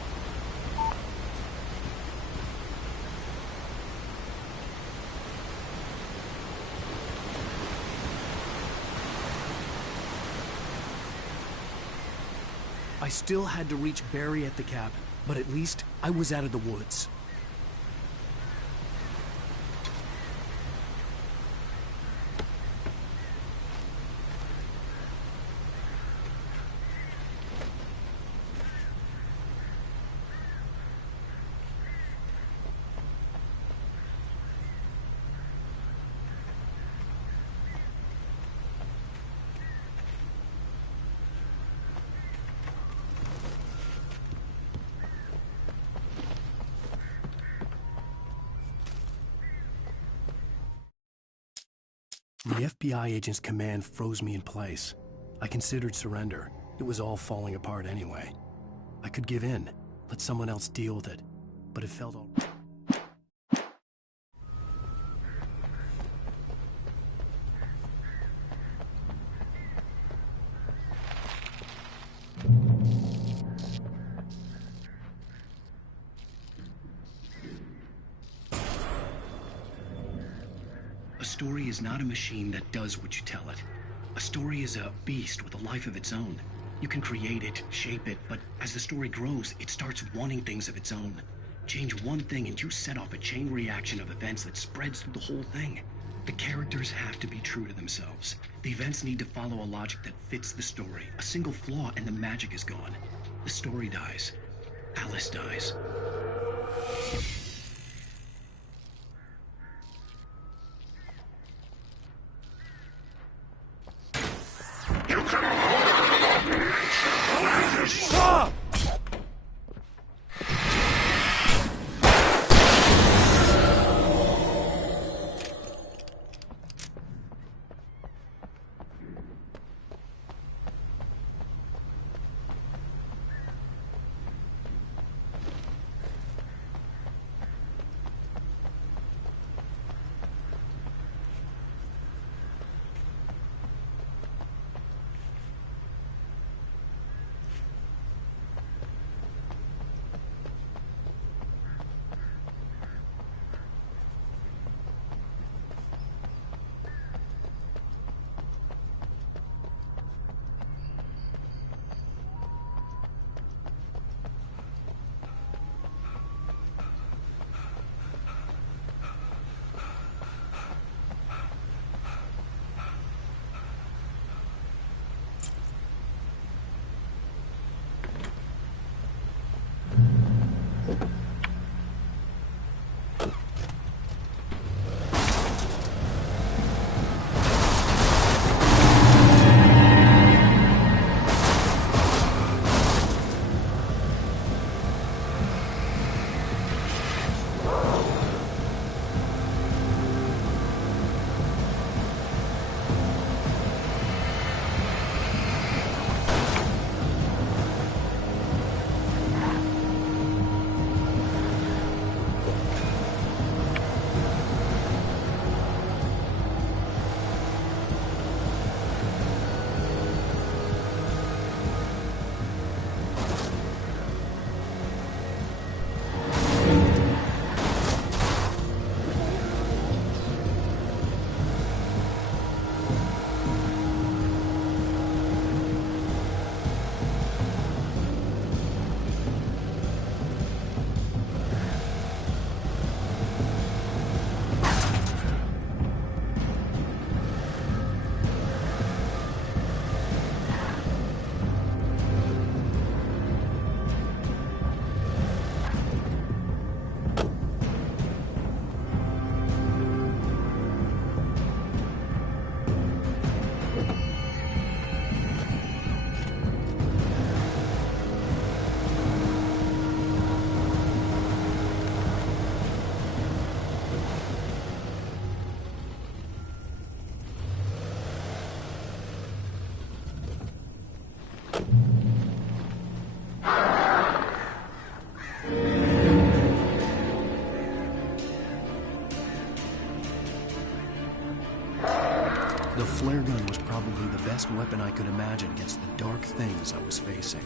I still had to reach Barry at the cabin, but at least I was out of the woods. The FBI agent's command froze me in place. I considered surrender. It was all falling apart anyway. I could give in, let someone else deal with it, but it felt all... A story is not a machine that does what you tell it. A story is a beast with a life of its own. You can create it, shape it, but as the story grows, it starts wanting things of its own. Change one thing and you set off a chain reaction of events that spreads through the whole thing. The characters have to be true to themselves. The events need to follow a logic that fits the story. A single flaw and the magic is gone. The story dies. Alice dies. Stop! flare gun was probably the best weapon I could imagine against the dark things I was facing.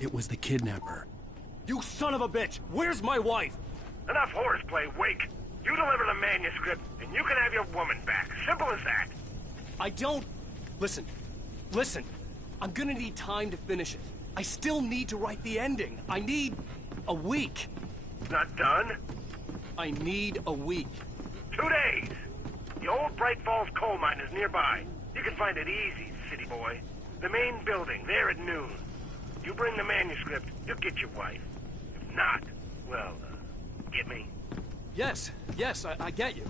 It was the kidnapper. You son of a bitch! Where's my wife? Enough horseplay, Wake. You deliver the manuscript, and you can have your woman back. Simple as that. I don't... Listen. I'm gonna need time to finish it. I still need to write the ending. I need a week. Not done? I need a week. 2 days. The old Bright Falls coal mine is nearby. You can find it easy, city boy. The main building, there at noon. You bring the manuscript, you'll get your wife. If not, well, get me? Yes, I get you.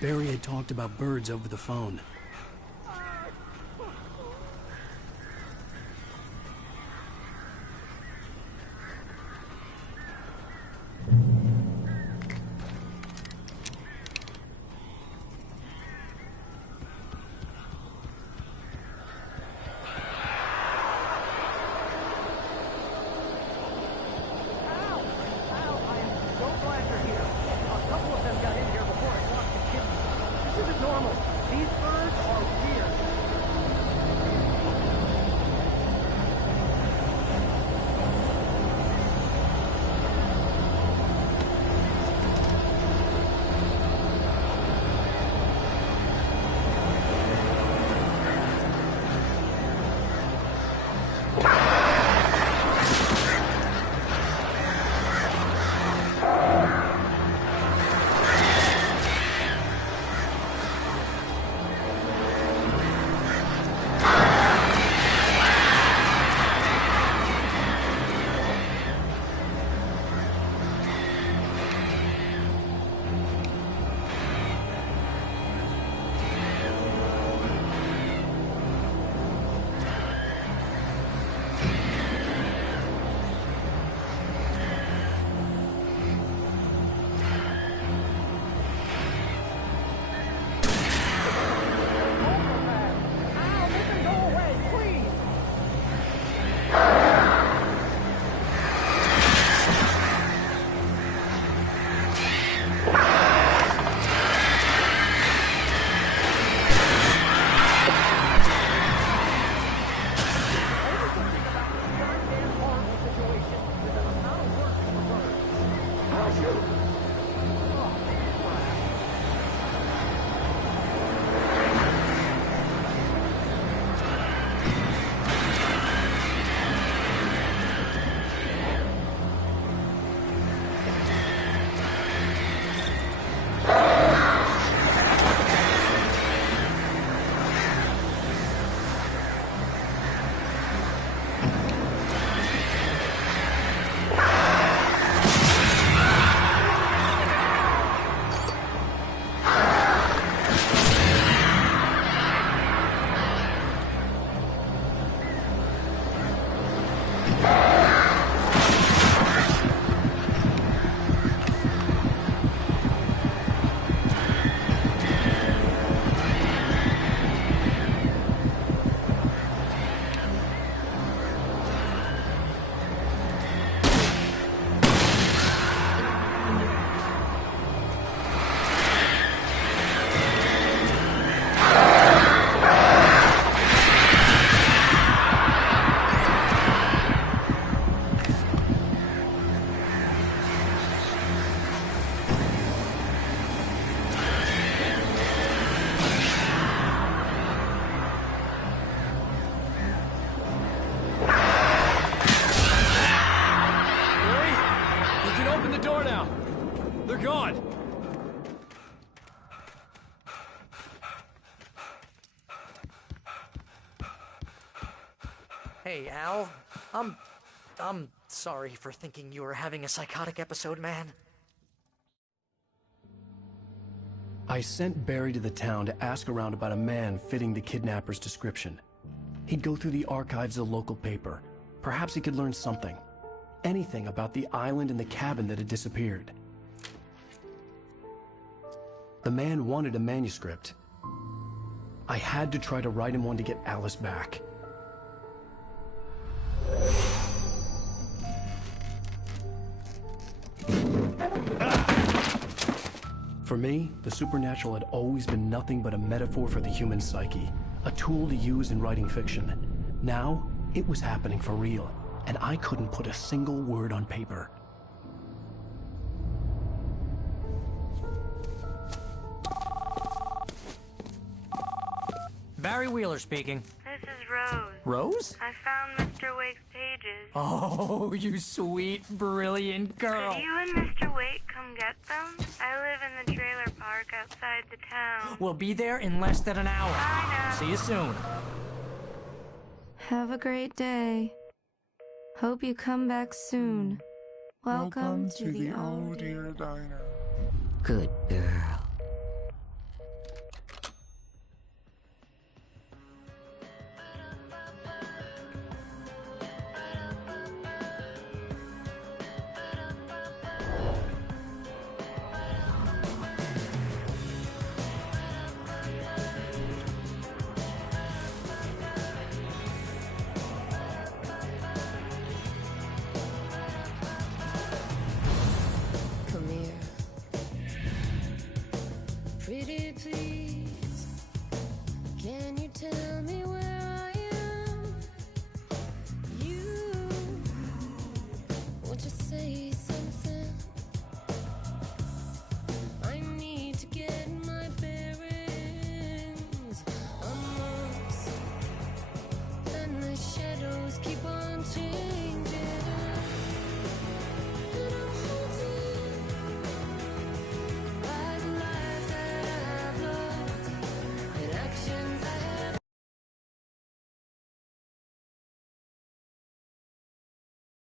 Barry had talked about birds over the phone. Hey, Al. I'm sorry for thinking you were having a psychotic episode, man. I sent Barry to the town to ask around about a man fitting the kidnapper's description. He'd go through the archives of the local paper. Perhaps he could learn something. Anything about the island and the cabin that had disappeared. The man wanted a manuscript. I had to try to write him one to get Alice back. For me, the supernatural had always been nothing but a metaphor for the human psyche, a tool to use in writing fiction. Now, it was happening for real, and I couldn't put a single word on paper. Barry Wheeler speaking. This is Rose. Rose? I found Mr. Wake's pages. Oh, you sweet, brilliant girl. Could you and Mr. Wake come get them? I live in the trailer park outside the town. We'll be there in less than an hour. Bye now. See you soon. Have a great day. Hope you come back soon. Welcome to the Oh Dear Diner. Good girl. Come here, pretty please.